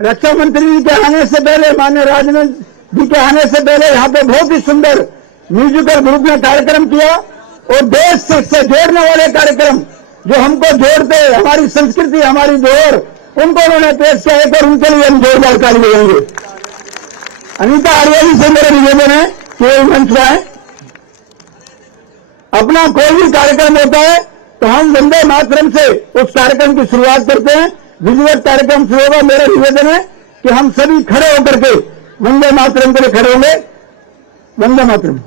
रक्षा मंत्री जी के आने से पहले, माननीय राजनाथ जी के आने से पहले यहाँ पे बहुत ही सुंदर म्यूजिकल ग्रुप ने कार्यक्रम किया और देश से जोड़ने वाले कार्यक्रम जो हमको जोड़ते, हमारी संस्कृति, हमारी धरोहर, उनको उन्होंने पेश किया है और उनके लिए हम जोरदार ताली बजाएंगे। अनीता आर्या जी से मेरा निवेदन है कि वो मंच पर आए। अपना कोई भी कार्यक्रम होता है तो हम वंदे मातरम से उस कार्यक्रम की शुरुआत करते हैं। विधिवत कार्यक्रम शुरू होगा। मेरा निवेदन है कि हम सभी खड़े होकर के वंदे मातरम के लिए खड़े होंगे। वंदे मातरम।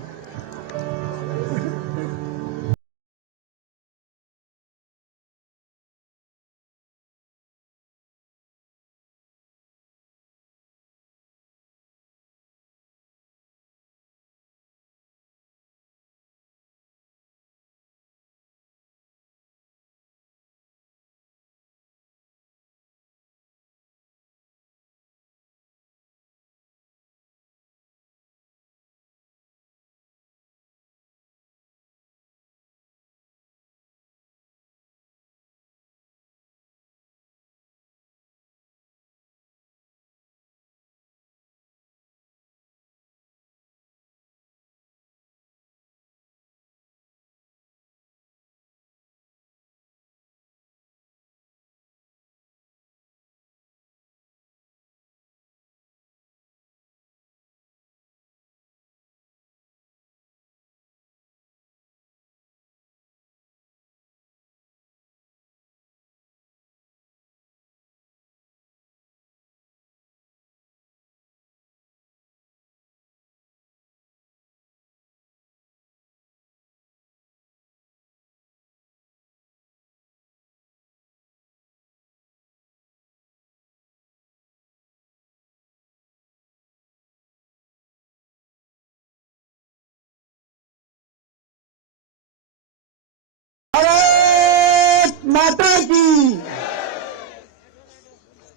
भारत माता की।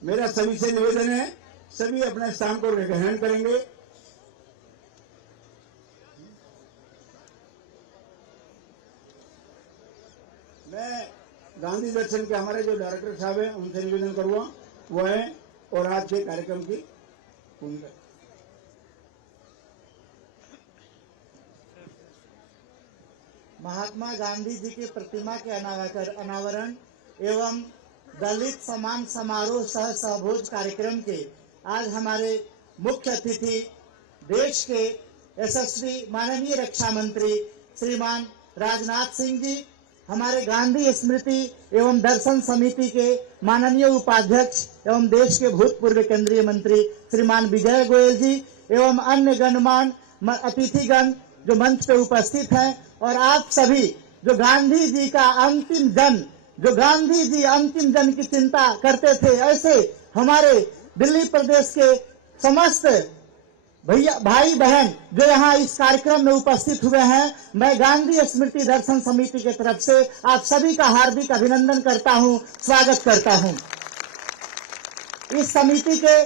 मेरा सभी से निवेदन है, सभी अपने स्थान को ग्रहण करेंगे। मैं गांधी दर्शन के हमारे जो डायरेक्टर साहब हैं उनसे निवेदन करूंगा वो है और आज के कार्यक्रम की भूमिका। महात्मा गांधी जी की प्रतिमा के अनावरण एवं दलित सम्मान समारोह सह सहभोज कार्यक्रम के आज हमारे मुख्य अतिथि देश के यशस्वी माननीय रक्षा मंत्री श्रीमान राजनाथ सिंह जी, हमारे गांधी स्मृति एवं दर्शन समिति के माननीय उपाध्यक्ष एवं देश के भूतपूर्व केंद्रीय मंत्री श्रीमान विजय गोयल जी एवं अन्य गणमान्य अतिथिगण जो मंच पे उपस्थित हैं, और आप सभी जो गांधी जी का अंतिम जन, जो गांधी जी अंतिम जन की चिंता करते थे, ऐसे हमारे दिल्ली प्रदेश के समस्त भैया भाई बहन जो यहाँ इस कार्यक्रम में उपस्थित हुए हैं, मैं गांधी स्मृति दर्शन समिति की तरफ से आप सभी का हार्दिक अभिनंदन करता हूँ, स्वागत करता हूँ। इस समिति के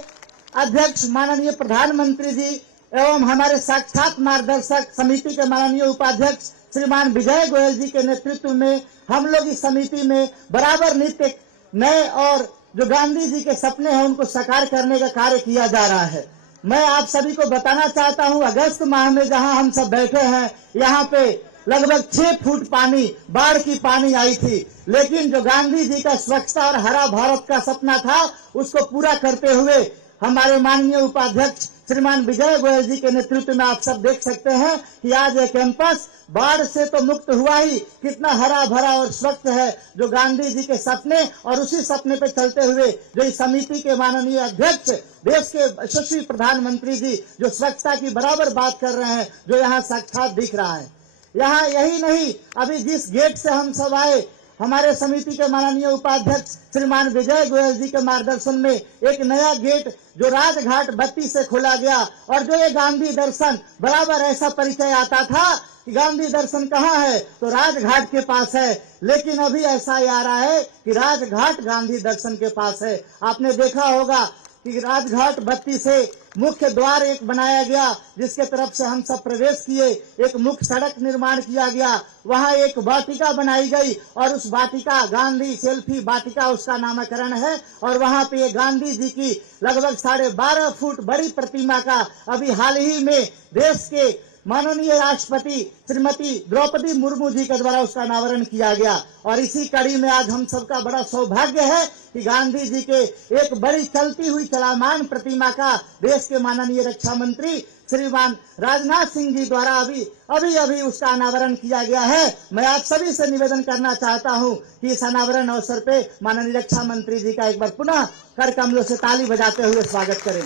अध्यक्ष माननीय प्रधानमंत्री जी एवं हमारे साक्षात मार्गदर्शक समिति के माननीय उपाध्यक्ष श्रीमान विजय गोयल जी के नेतृत्व में हम लोग इस समिति में बराबर नित्य नए और जो गांधी जी के सपने हैं उनको साकार करने का कार्य किया जा रहा है। मैं आप सभी को बताना चाहता हूं, अगस्त माह में जहां हम सब बैठे हैं, यहाँ पे लगभग 6 फुट पानी, बाढ़ की पानी आई थी, लेकिन जो गांधी जी का स्वच्छता और हरा भारत का सपना था उसको पूरा करते हुए हमारे माननीय उपाध्यक्ष श्रीमान विजय गोयल जी के नेतृत्व में आप सब देख सकते हैं कि आज ये कैंपस बाढ़ से तो मुक्त हुआ ही, कितना हरा भरा और स्वच्छ है, जो गांधी जी के सपने और उसी सपने पे चलते हुए जो इस समिति के माननीय अध्यक्ष देश के यशस्वी प्रधानमंत्री जी जो स्वच्छता की बराबर बात कर रहे हैं, जो यहाँ साक्षात दिख रहा है। यहाँ यही नहीं, अभी जिस गेट से हम सब आए, हमारे समिति के माननीय उपाध्यक्ष श्रीमान विजय गोयल जी के मार्गदर्शन में एक नया गेट जो राजघाट बत्ती से खोला गया, और जो ये गांधी दर्शन बराबर ऐसा परिचय आता था कि गांधी दर्शन कहाँ है तो राजघाट के पास है, लेकिन अभी ऐसा ही आ रहा है कि राजघाट गांधी दर्शन के पास है। आपने देखा होगा कि राजघाट बत्ती से मुख्य द्वार एक बनाया गया, जिसके तरफ से हम सब प्रवेश किए। एक मुख्य सड़क निर्माण किया गया, वहां एक वाटिका बनाई गई और उस वाटिका गांधी सेल्फी वाटिका उसका नामकरण है। और वहां पे गांधी जी की लगभग 12.5 फुट बड़ी प्रतिमा का अभी हाल ही में देश के माननीय राष्ट्रपति श्रीमती द्रौपदी मुर्मू जी के द्वारा उसका अनावरण किया गया। और इसी कड़ी में आज हम सबका बड़ा सौभाग्य है कि गांधी जी के एक बड़ी चलती हुई चलामान प्रतिमा का देश के माननीय रक्षा मंत्री श्रीमान राजनाथ सिंह जी द्वारा अभी उसका अनावरण किया गया है। मैं आप सभी से निवेदन करना चाहता हूं कि इस अनावरण अवसर पे माननीय रक्षा मंत्री जी का एक बार पुनः कर कमलों से ताली बजाते हुए स्वागत करें।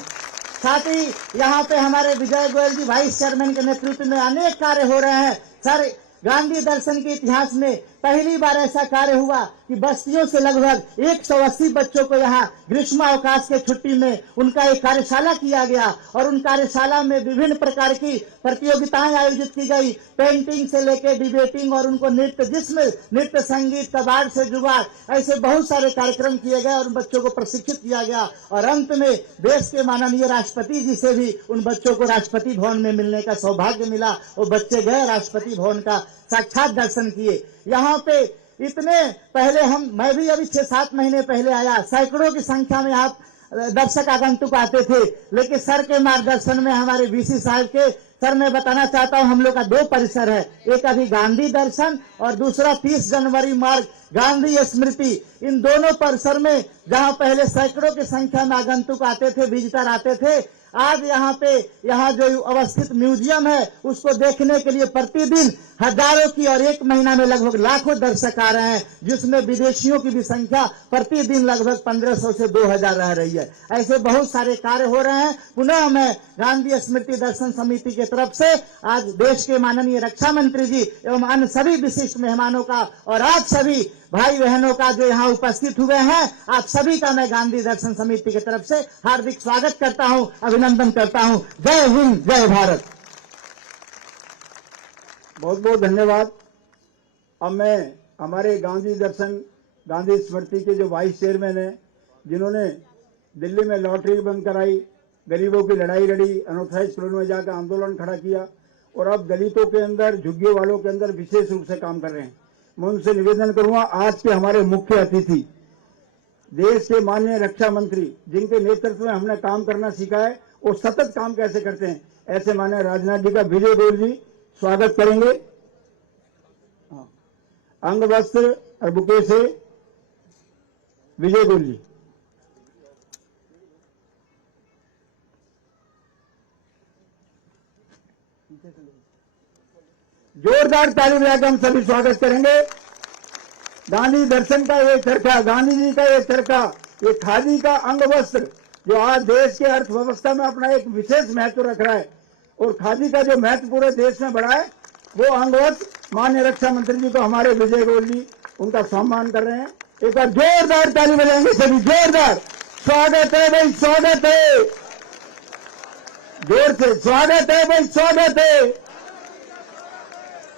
साथ ही यहाँ पे हमारे विजय गोयल जी वाइस चेयरमैन के नेतृत्व में अनेक कार्य हो रहे हैं। सर, गांधी दर्शन के इतिहास में पहली बार ऐसा कार्य हुआ कि बस्तियों से लगभग 180 बच्चों को यहाँ ग्रीष्मावकाश के छुट्टी में उनका एक कार्यशाला किया गया और उन कार्यशाला में विभिन्न प्रकार की प्रतियोगिताएं आयोजित की गई, पेंटिंग से लेकर डिबेटिंग और उनको नृत्य, जिसमें नृत्य, संगीत, कबाड़ से जुगाड़, ऐसे बहुत सारे कार्यक्रम किए गए और उन बच्चों को प्रशिक्षित किया गया। और अंत में देश के माननीय राष्ट्रपति जी से भी उन बच्चों को राष्ट्रपति भवन में मिलने का सौभाग्य मिला। वो बच्चे गए राष्ट्रपति भवन का साक्षात दर्शन किए। यहाँ पे इतने पहले मैं भी अभी 6-7 महीने पहले आया, सैकड़ों की संख्या में यहाँ दर्शक आगंतुक आते थे, लेकिन सर के मार्गदर्शन में हमारे वीसी साहब के, सर मैं बताना चाहता हूँ हम लोग का 2 परिसर है, एक अभी गांधी दर्शन और दूसरा 30 जनवरी मार्ग गांधी स्मृति। इन दोनों परिसर में जहाँ पहले सैकड़ों की संख्या में आगंतुक आते थे, विजिटर आते थे, आज यहाँ जो अवस्थित म्यूजियम है उसको देखने के लिए प्रतिदिन हजारों की और एक महीना में लगभग लाखों दर्शक आ रहे हैं, जिसमें विदेशियों की भी संख्या प्रतिदिन लगभग 1500 से 2000 रह रही है। ऐसे बहुत सारे कार्य हो रहे हैं। पुनः मैं गांधी स्मृति दर्शन समिति की तरफ से आज देश के माननीय रक्षा मंत्री जी एवं अन्य सभी विशिष्ट मेहमानों का और आप सभी भाई बहनों का जो यहाँ उपस्थित हुए हैं, आप सभी का मैं गांधी दर्शन समिति की तरफ से हार्दिक स्वागत करता हूँ, अभिनंदन करता हूँ। जय हिंद, जय भारत। बहुत बहुत धन्यवाद। अब मैं हमारे गांधी दर्शन गांधी स्मृति के जो वाइस चेयरमैन हैं, जिन्होंने दिल्ली में लॉटरी बंद कराई, गरीबों की लड़ाई लड़ी, अनऑथराइज्ड कॉलोनी में जाकर आंदोलन खड़ा किया और अब दलितों के अंदर, झुग्गियों वालों के अंदर विशेष रूप से काम कर रहे हैं, मैं उनसे निवेदन करूंगा, आज के हमारे मुख्य अतिथि देश के माननीय रक्षा मंत्री, जिनके नेतृत्व में हमने काम करना सीखा है, वो सतत काम कैसे करते हैं, ऐसे माननीय राजनाथ जी का विजय गोयल जी स्वागत करेंगे। अंग वस्त्र और बुके से विजय गोयल जी। जोरदार ताली बजाकर हम सभी स्वागत करेंगे। गांधी दर्शन का ये चरखा, गांधी जी का ये चरखा, ये खादी का अंग वस्त्र जो आज देश के अर्थव्यवस्था में अपना एक विशेष महत्व रख रहा है और खादी का जो महत्व पूरे देश में बढ़ा है, वो अंग वस्त्र माननीय रक्षा मंत्री जी को हमारे विजय गोयल जी उनका सम्मान कर रहे हैं। एक बार जोरदार ताली बजाएंगे सभी, जोरदार स्वागत है भाई, स्वागत है, जोर से स्वागत है भाई, स्वागत है,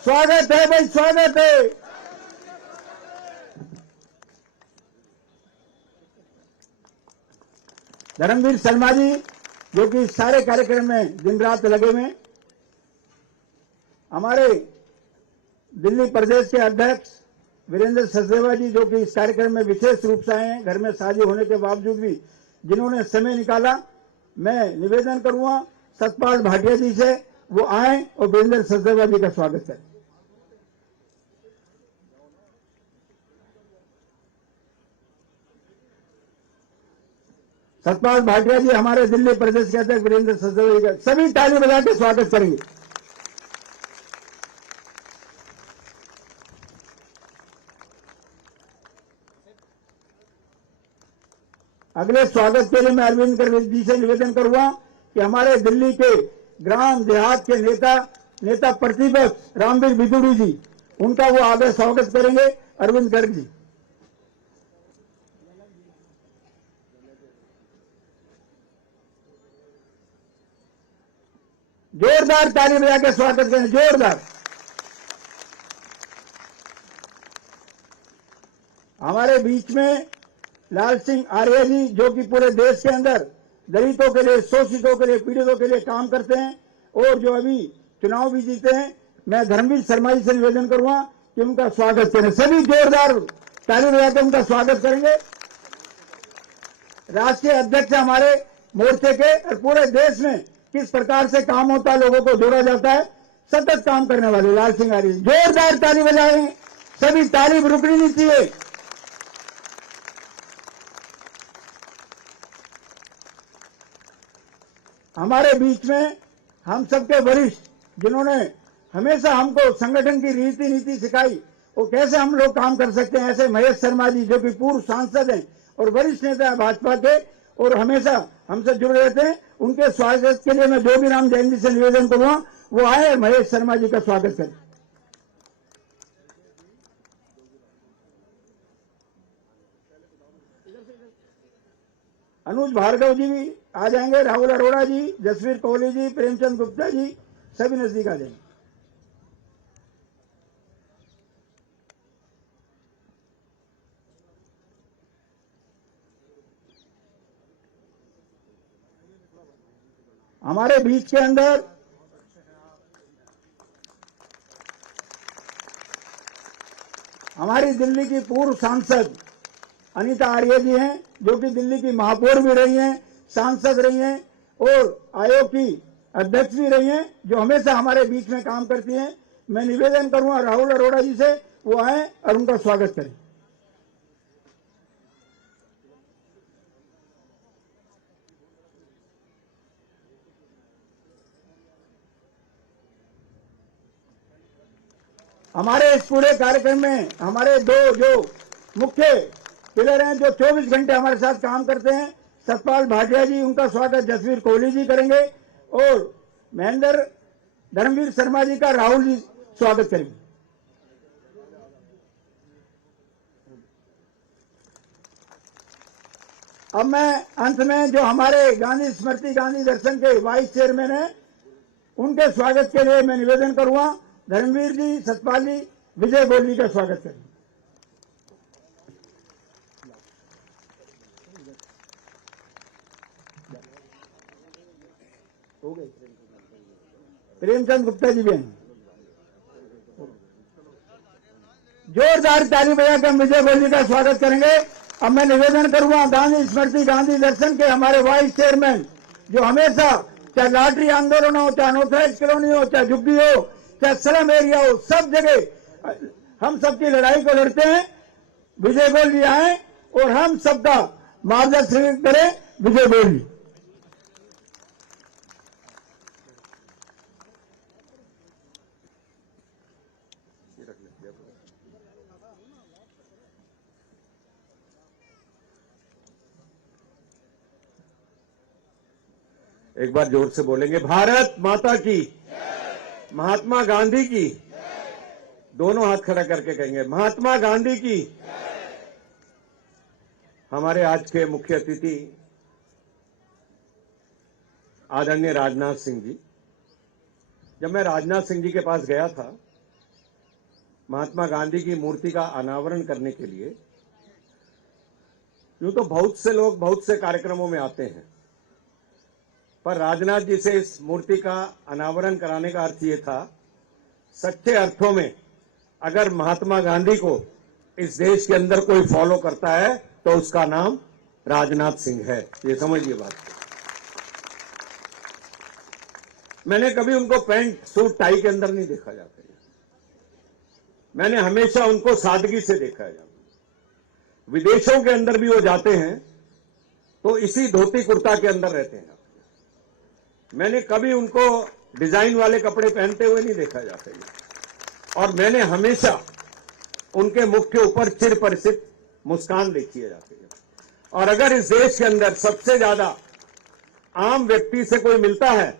स्वागत है भाई, स्वागत है। धर्मवीर शर्मा जी जो कि सारे कार्यक्रम में दिन रात लगे हुए, हमारे दिल्ली प्रदेश के अध्यक्ष वीरेंद्र सचदेवा जी जो कि इस कार्यक्रम में विशेष रूप से आए हैं, घर में शादी होने के बावजूद भी जिन्होंने समय निकाला, मैं निवेदन करूंगा सतपाल भाटिया जी से वो आए और वीरेंद्र सचदेवा जी का स्वागत करें। सतपाल भाटिया जी हमारे दिल्ली प्रदेश के अध्यक्ष वीरेंद्र सचदेवा जी का सभी ताली बजा के स्वागत करेंगे। अगले स्वागत के लिए मैं अरविंद करवेल जी से निवेदन करूंगा कि हमारे दिल्ली के ग्राम देहात के नेता प्रतिपक्ष रामवीर बिदुड़ी जी, उनका वो आगे स्वागत करेंगे। अरविंद गर्ग जी। जोरदार ताली बजा के स्वागत करें, जोरदार। हमारे बीच में लाल सिंह आर्य जी जो कि पूरे देश के अंदर दलितों के लिए, शोषितों के लिए, पीड़ितों के लिए काम करते हैं और जो अभी चुनाव भी जीते हैं। मैं धर्मवीर शर्मा जी से निवेदन करूंगा कि उनका स्वागत करें। सभी जोरदार ताली बजाकर उनका स्वागत करेंगे। राष्ट्रीय अध्यक्ष हमारे मोर्चे के और पूरे देश में किस प्रकार से काम होता है, लोगों को जोड़ा जाता है, सतत काम करने वाले लाल सिंह आर्य, जोरदार ताली बजाएं। सभी ताली रुकनी नहीं चाहिए। हमारे बीच में हम सबके वरिष्ठ जिन्होंने हमेशा हमको संगठन की रीति नीति सिखाई, वो कैसे हम लोग काम कर सकते हैं, ऐसे महेश शर्मा जी जो कि पूर्व सांसद हैं और वरिष्ठ नेता है भाजपा के और हमेशा हमसे जुड़े रहते हैं, उनके स्वागत के लिए मैं जोगीराम जैन जी से निवेदन करूंगा वो आए और महेश शर्मा जी का स्वागत करें। अनुज भार्गव जी भी आ जाएंगे, राहुल अरोड़ा जी, जसवीर कोहली जी, प्रेमचंद गुप्ता जी सभी नजदीक आ जाएंगे। हमारे बीच के अंदर हमारी दिल्ली की पूर्व सांसद अनीता आर्य जी हैं, जो कि दिल्ली की महापौर भी रही हैं, सांसद रही हैं और आयोग की अध्यक्ष भी रही हैं, जो हमेशा हमारे बीच में काम करती हैं। मैं निवेदन करूंगा राहुल अरोड़ा जी से वो आए और उनका स्वागत करें। हमारे इस पूरे कार्यक्रम में हमारे दो जो मुख्य पिलर हैं, जो 24 घंटे हमारे साथ काम करते हैं, सतपाल भाटिया जी, उनका स्वागत जसवीर कोहली जी करेंगे और महेंद्र धर्मवीर शर्मा जी का राहुल जी स्वागत करेंगे। अब मैं अंत में जो हमारे गांधी स्मृति गांधी दर्शन के वाइस चेयरमैन हैं, उनके स्वागत के लिए मैं निवेदन करूंगा धर्मवीर जी, सतपाल जी, विजय गोयल जी का स्वागत करें। प्रेमचंद गुप्ता जी भी हैं। जोरदार ताली बजाकर विजय गोयल जी का स्वागत करेंगे। अब मैं निवेदन करूंगा गांधी स्मृति गांधी दर्शन के हमारे वाइस चेयरमैन, जो हमेशा चाहे लाटरी आंदोलन हो, चाहे अनऑथराइज्ड कॉलोनी हो, चाहे झुग्गी हो, चाहे स्लम एरिया हो, सब जगह हम सबकी लड़ाई को लड़ते हैं। विजय गोयल जी आए और हम सबका मार्गदर्शन करें। विजय गोयल जी। एक बार जोर से बोलेंगे, भारत माता की, महात्मा गांधी की, दोनों हाथ खड़ा करके कहेंगे महात्मा गांधी की। हमारे आज के मुख्य अतिथि आदरणीय राजनाथ सिंह जी। जब मैं राजनाथ सिंह जी के पास गया था महात्मा गांधी की मूर्ति का अनावरण करने के लिए, यूं तो बहुत से लोग बहुत से कार्यक्रमों में आते हैं, पर राजनाथ जी से इस मूर्ति का अनावरण कराने का अर्थ ये था, सच्चे अर्थों में अगर महात्मा गांधी को इस देश के अंदर कोई फॉलो करता है तो उसका नाम राजनाथ सिंह है। ये समझिए बात। मैंने कभी उनको पैंट सूट टाई के अंदर नहीं देखा जाता है, मैंने हमेशा उनको सादगी से देखा है। विदेशों के अंदर भी वो जाते हैं तो इसी धोती कुर्ता के अंदर रहते हैं। मैंने कभी उनको डिजाइन वाले कपड़े पहनते हुए नहीं देखा जाता है, और मैंने हमेशा उनके मुख के ऊपर चिर परिचित मुस्कान देखी है जाती है। और अगर इस देश के अंदर सबसे ज्यादा आम व्यक्ति से कोई मिलता है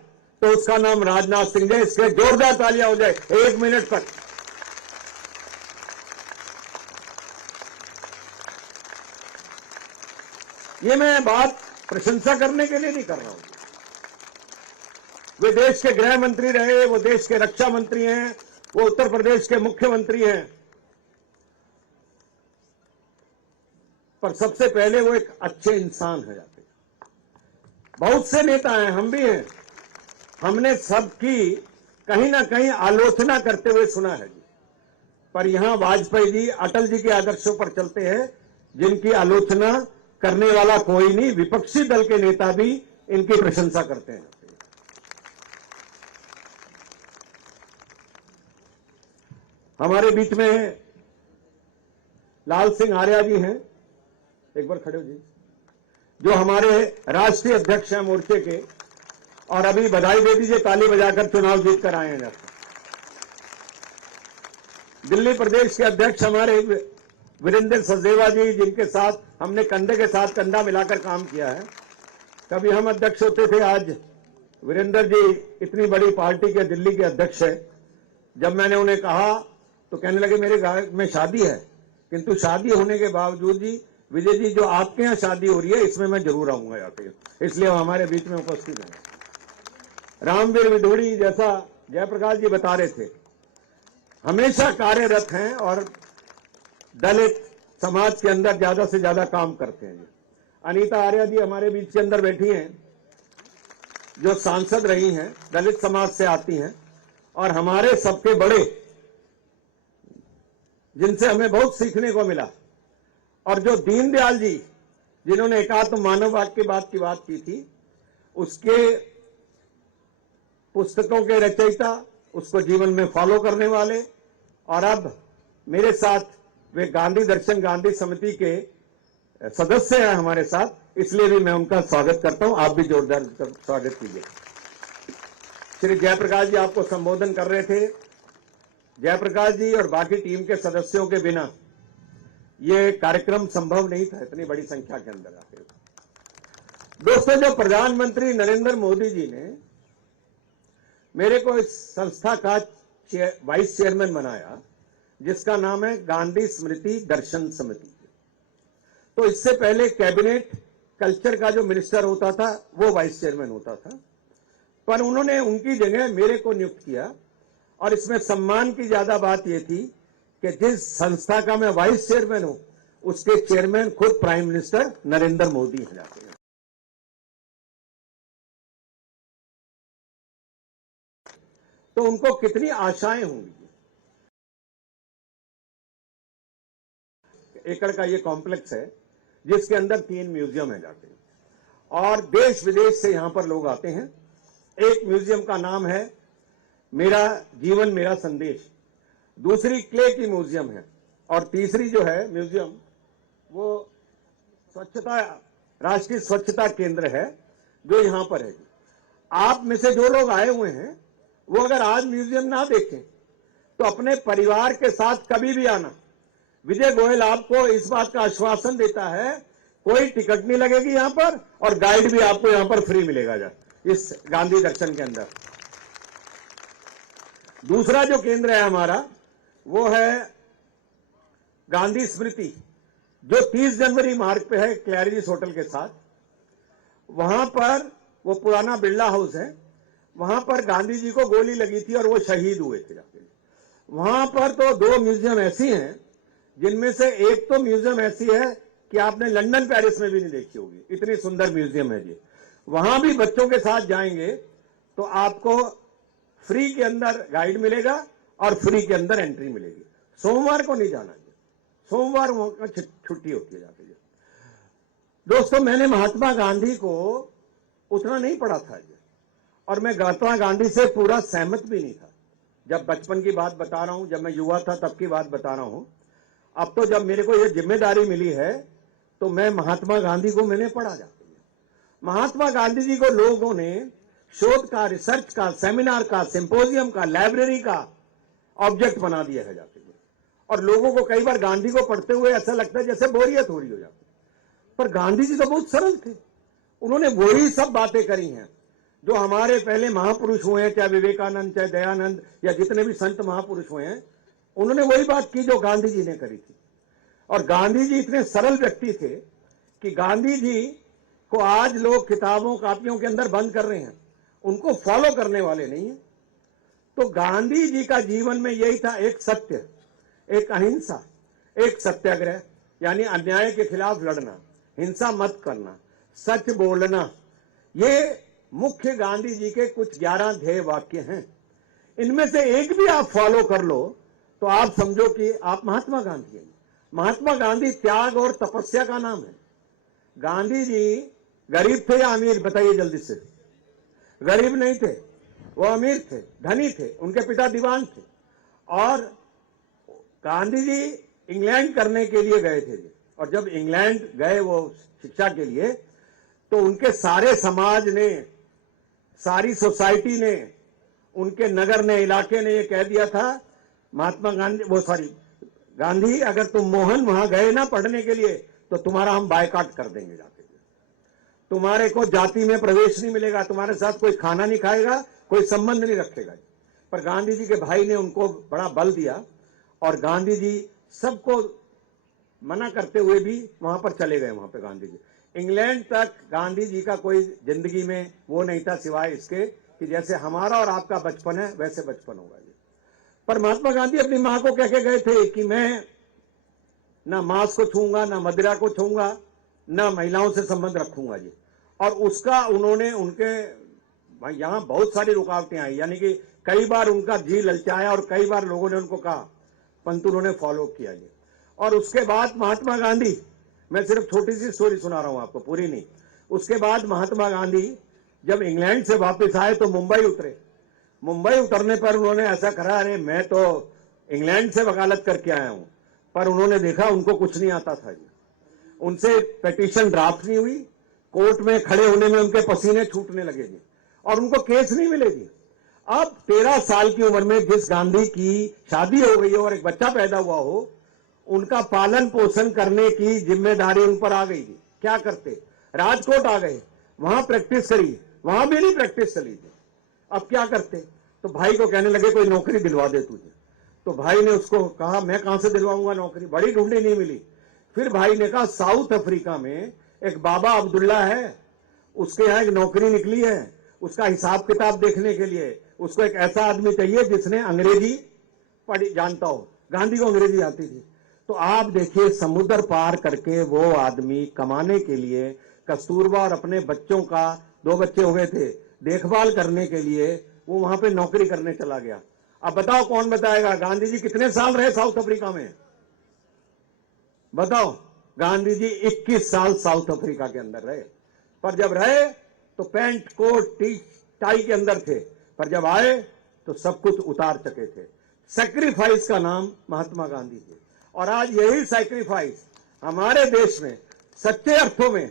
तो उसका नाम राजनाथ सिंह है। इसके जोरदार तालियां हो जाए 1 मिनट तक। ये मैं बात प्रशंसा करने के लिए नहीं कर रहा हूं। वे देश के गृह मंत्री रहे, वो देश के रक्षा मंत्री हैं, वो उत्तर प्रदेश के मुख्यमंत्री हैं, पर सबसे पहले वो एक अच्छे इंसान है जाते। बहुत से नेता हैं, हम भी हैं, हमने सबकी कहीं ना कहीं आलोचना करते हुए सुना है जी। पर यहां वाजपेयी जी अटल जी के आदर्शों पर चलते हैं, जिनकी आलोचना करने वाला कोई नहीं, विपक्षी दल के नेता भी इनकी प्रशंसा करते हैं। हमारे बीच में लाल सिंह आर्या जी हैं, एक बार खड़े हो जी, जो हमारे राष्ट्रीय अध्यक्ष हैं मोर्चे के, और अभी बधाई दे दीजिए, ताली बजाकर चुनाव जीत कर आए हैं जाकर। दिल्ली प्रदेश के अध्यक्ष हमारे वीरेंद्र सचदेवा जी, जिनके साथ हमने कंधे के साथ कंधा मिलाकर काम किया है। कभी हम अध्यक्ष होते थे, आज वीरेंद्र जी इतनी बड़ी पार्टी के दिल्ली के अध्यक्ष है। जब मैंने उन्हें कहा तो कहने लगे मेरे घर में शादी है, किंतु शादी होने के बावजूद जी विजय जी, जो आपके यहाँ शादी हो रही है इसमें मैं जरूर आऊंगा जाके, इसलिए वो हमारे बीच में उपस्थित हैं। रामवीर विधोड़ी, जैसा जयप्रकाश जी बता रहे थे, हमेशा कार्यरत हैं और दलित समाज के अंदर ज्यादा से ज्यादा काम करते हैं। अनीता आर्या जी हमारे बीच के अंदर बैठी हैं, जो सांसद रही हैं, दलित समाज से आती हैं, और हमारे सबके बड़े, जिनसे हमें बहुत सीखने को मिला, और जो दीनदयाल जी, जिन्होंने एकात्म मानववाद की बात की थी, उसके पुस्तकों के रचयिता, उसको जीवन में फॉलो करने वाले, और अब मेरे साथ वे गांधी दर्शन गांधी समिति के सदस्य हैं हमारे साथ, इसलिए भी मैं उनका स्वागत करता हूं। आप भी जोरदार स्वागत कीजिए। श्री जयप्रकाश जी आपको संबोधन कर रहे थे। जयप्रकाश जी और बाकी टीम के सदस्यों के बिना ये कार्यक्रम संभव नहीं था, इतनी बड़ी संख्या के अंदर आते। दोस्तों, जो प्रधानमंत्री नरेंद्र मोदी जी ने मेरे को इस संस्था का वाइस चेयरमैन बनाया, जिसका नाम है गांधी स्मृति दर्शन समिति, तो इससे पहले कैबिनेट कल्चर का जो मिनिस्टर होता था वो वाइस चेयरमैन होता था, पर उन्होंने उनकी जगह मेरे को नियुक्त किया। और इसमें सम्मान की ज्यादा बात यह थी कि जिस संस्था का मैं वाइस चेयरमैन हूं, उसके चेयरमैन खुद प्राइम मिनिस्टर नरेंद्र मोदी हैं जाते हैं। तो उनको कितनी आशाएं होंगी। एकड़ का ये कॉम्प्लेक्स है, जिसके अंदर 3 म्यूजियम है जाते हैं, और देश विदेश से यहां पर लोग आते हैं। एक म्यूजियम का नाम है मेरा जीवन मेरा संदेश, दूसरी क्ले की म्यूजियम है, और तीसरी जो है म्यूजियम वो स्वच्छता, राष्ट्रीय स्वच्छता केंद्र है, जो यहां पर है। आप में से जो लोग आए हुए हैं, वो अगर आज म्यूजियम ना देखें तो अपने परिवार के साथ कभी भी आना। विजय गोयल आपको इस बात का आश्वासन देता है, कोई टिकट नहीं लगेगी यहां पर, और गाइड भी आपको यहां पर फ्री मिलेगा इस गांधी दर्शन के अंदर। दूसरा जो केंद्र है हमारा, वो है गांधी स्मृति, जो 30 जनवरी मार्ग पे है क्लैरिस होटल के साथ। वहां पर वो पुराना बिरला हाउस है, वहां पर गांधी जी को गोली लगी थी और वो शहीद हुए थे जाके। वहां पर तो 2 म्यूजियम ऐसी हैं, जिनमें से एक तो म्यूजियम ऐसी है कि आपने लंदन पेरिस में भी नहीं देखी होगी, इतनी सुंदर म्यूजियम है जी। वहां भी बच्चों के साथ जाएंगे तो आपको फ्री के अंदर गाइड मिलेगा और फ्री के अंदर एंट्री मिलेगी। सोमवार को नहीं जाना है, सोमवार छुट्टी होती है जाके। दोस्तों, मैंने महात्मा गांधी को उतना नहीं पढ़ा था जी, और मैं महात्मा गांधी से पूरा सहमत भी नहीं था। जब बचपन की बात बता रहा हूं, जब मैं युवा था तब की बात बता रहा हूं। अब तो जब मेरे को यह जिम्मेदारी मिली है, तो मैं महात्मा गांधी को मैंने पढ़ा जाती है। महात्मा गांधी जी को लोगों ने शोध का, रिसर्च का, सेमिनार का, सिंपोजियम का, लाइब्रेरी का ऑब्जेक्ट बना दिया है जाते हैं। और लोगों को कई बार गांधी को पढ़ते हुए ऐसा लगता है जैसे बोरियत हो रही हो जाती है, पर गांधी जी तो बहुत सरल थे। उन्होंने वही सब बातें करी हैं जो हमारे पहले महापुरुष हुए हैं, चाहे विवेकानंद, चाहे दयानंद, या जितने भी संत महापुरुष हुए हैं, उन्होंने वही बात की जो गांधी जी ने करी थी। और गांधी जी इतने सरल व्यक्ति थे कि गांधी जी को आज लोग किताबों कापियों के अंदर बंद कर रहे हैं, उनको फॉलो करने वाले नहीं है। तो गांधी जी का जीवन में यही था, एक सत्य, एक अहिंसा, एक सत्याग्रह, यानी अन्याय के खिलाफ लड़ना, हिंसा मत करना, सच बोलना, ये मुख्य गांधी जी के कुछ 11 ध्येय वाक्य हैं। इनमें से एक भी आप फॉलो कर लो तो आप समझो कि आप महात्मा गांधी हैं। महात्मा गांधी त्याग और तपस्या का नाम है। गांधी जी गरीब थे या अमीर, बताइए जल्दी से। गरीब नहीं थे, वो अमीर थे, धनी थे, उनके पिता दीवान थे। और गांधी जी इंग्लैंड करने के लिए गए थे, और जब इंग्लैंड गए वो शिक्षा के लिए, तो उनके सारे समाज ने, सारी सोसाइटी ने, उनके नगर ने, इलाके ने ये कह दिया था, महात्मा गांधी गांधी अगर तुम मोहन वहां गए ना पढ़ने के लिए तो तुम्हारा हम बायकाट कर देंगे, जाके तुम्हारे को जाति में प्रवेश नहीं मिलेगा, तुम्हारे साथ कोई खाना नहीं खाएगा, कोई संबंध नहीं रखेगा। पर गांधी जी के भाई ने उनको बड़ा बल दिया और गांधी जी सबको मना करते हुए भी वहां पर चले गए। वहां पे गांधी जी इंग्लैंड तक, गांधी जी का कोई जिंदगी में वो नहीं था सिवाय इसके कि जैसे हमारा और आपका बचपन है वैसे बचपन होगा जी। पर महात्मा गांधी अपनी मां को कह के गए थे कि मैं ना मांस को छूंगा, ना मदिरा को छूंगा, ना महिलाओं से संबंध रखूंगा जी। और उसका उन्होंने, उनके यहां बहुत सारी रुकावटें आई, यानी कि कई बार उनका जी ललचाया और कई बार लोगों ने उनको कहा, परंतु उन्होंने फॉलो किया जी। और उसके बाद महात्मा गांधी, मैं सिर्फ छोटी सी स्टोरी सुना रहा हूं आपको, पूरी नहीं। उसके बाद महात्मा गांधी जब इंग्लैंड से वापस आए तो मुंबई उतरे। मुंबई उतरने पर उन्होंने ऐसा कहा, अरे मैं तो इंग्लैंड से वकालत करके आया हूं। पर उन्होंने देखा उनको कुछ नहीं आता था जी। उनसे पिटीशन ड्राफ्ट नहीं हुई, कोर्ट में खड़े होने में उनके पसीने छूटने लगे जी, और उनको केस नहीं मिले जी। अब 13 साल की उम्र में जिस गांधी की शादी हो गई हो और एक बच्चा पैदा हुआ हो, उनका पालन पोषण करने की जिम्मेदारी उन पर आ गई थी। क्या करते, राजकोट आ गए, वहां प्रैक्टिस करी, वहां भी नहीं प्रैक्टिस चली थी। अब क्या करते, तो भाई को कहने लगे कोई नौकरी दिलवा दे तुझे। तो भाई ने उसको कहा मैं कहां से दिलवाऊंगा नौकरी, बड़ी ढूंढी नहीं मिली। फिर भाई ने कहा साउथ अफ्रीका में एक बाबा अब्दुल्ला है, उसके यहां एक नौकरी निकली है, उसका हिसाब किताब देखने के लिए उसको एक ऐसा आदमी चाहिए जिसने अंग्रेजी पढ़ी जानता हो। गांधी को अंग्रेजी आती थी। तो आप देखिए, समुद्र पार करके वो आदमी कमाने के लिए, कस्तूरबा और अपने बच्चों का, 2 बच्चे हो गए थे, देखभाल करने के लिए वो वहां पे नौकरी करने चला गया। अब बताओ कौन बताएगा गांधी जी कितने साल रहे साउथ अफ्रीका में? बताओ। गांधी जी 21 साल साउथ अफ्रीका के अंदर रहे। पर जब रहे तो पैंट कोट टी टाई के अंदर थे, पर जब आए तो सब कुछ उतार चुके थे। सैक्रिफाइस का नाम महात्मा गांधी थे। और आज यही सैक्रिफाइस हमारे देश में सच्चे अर्थों में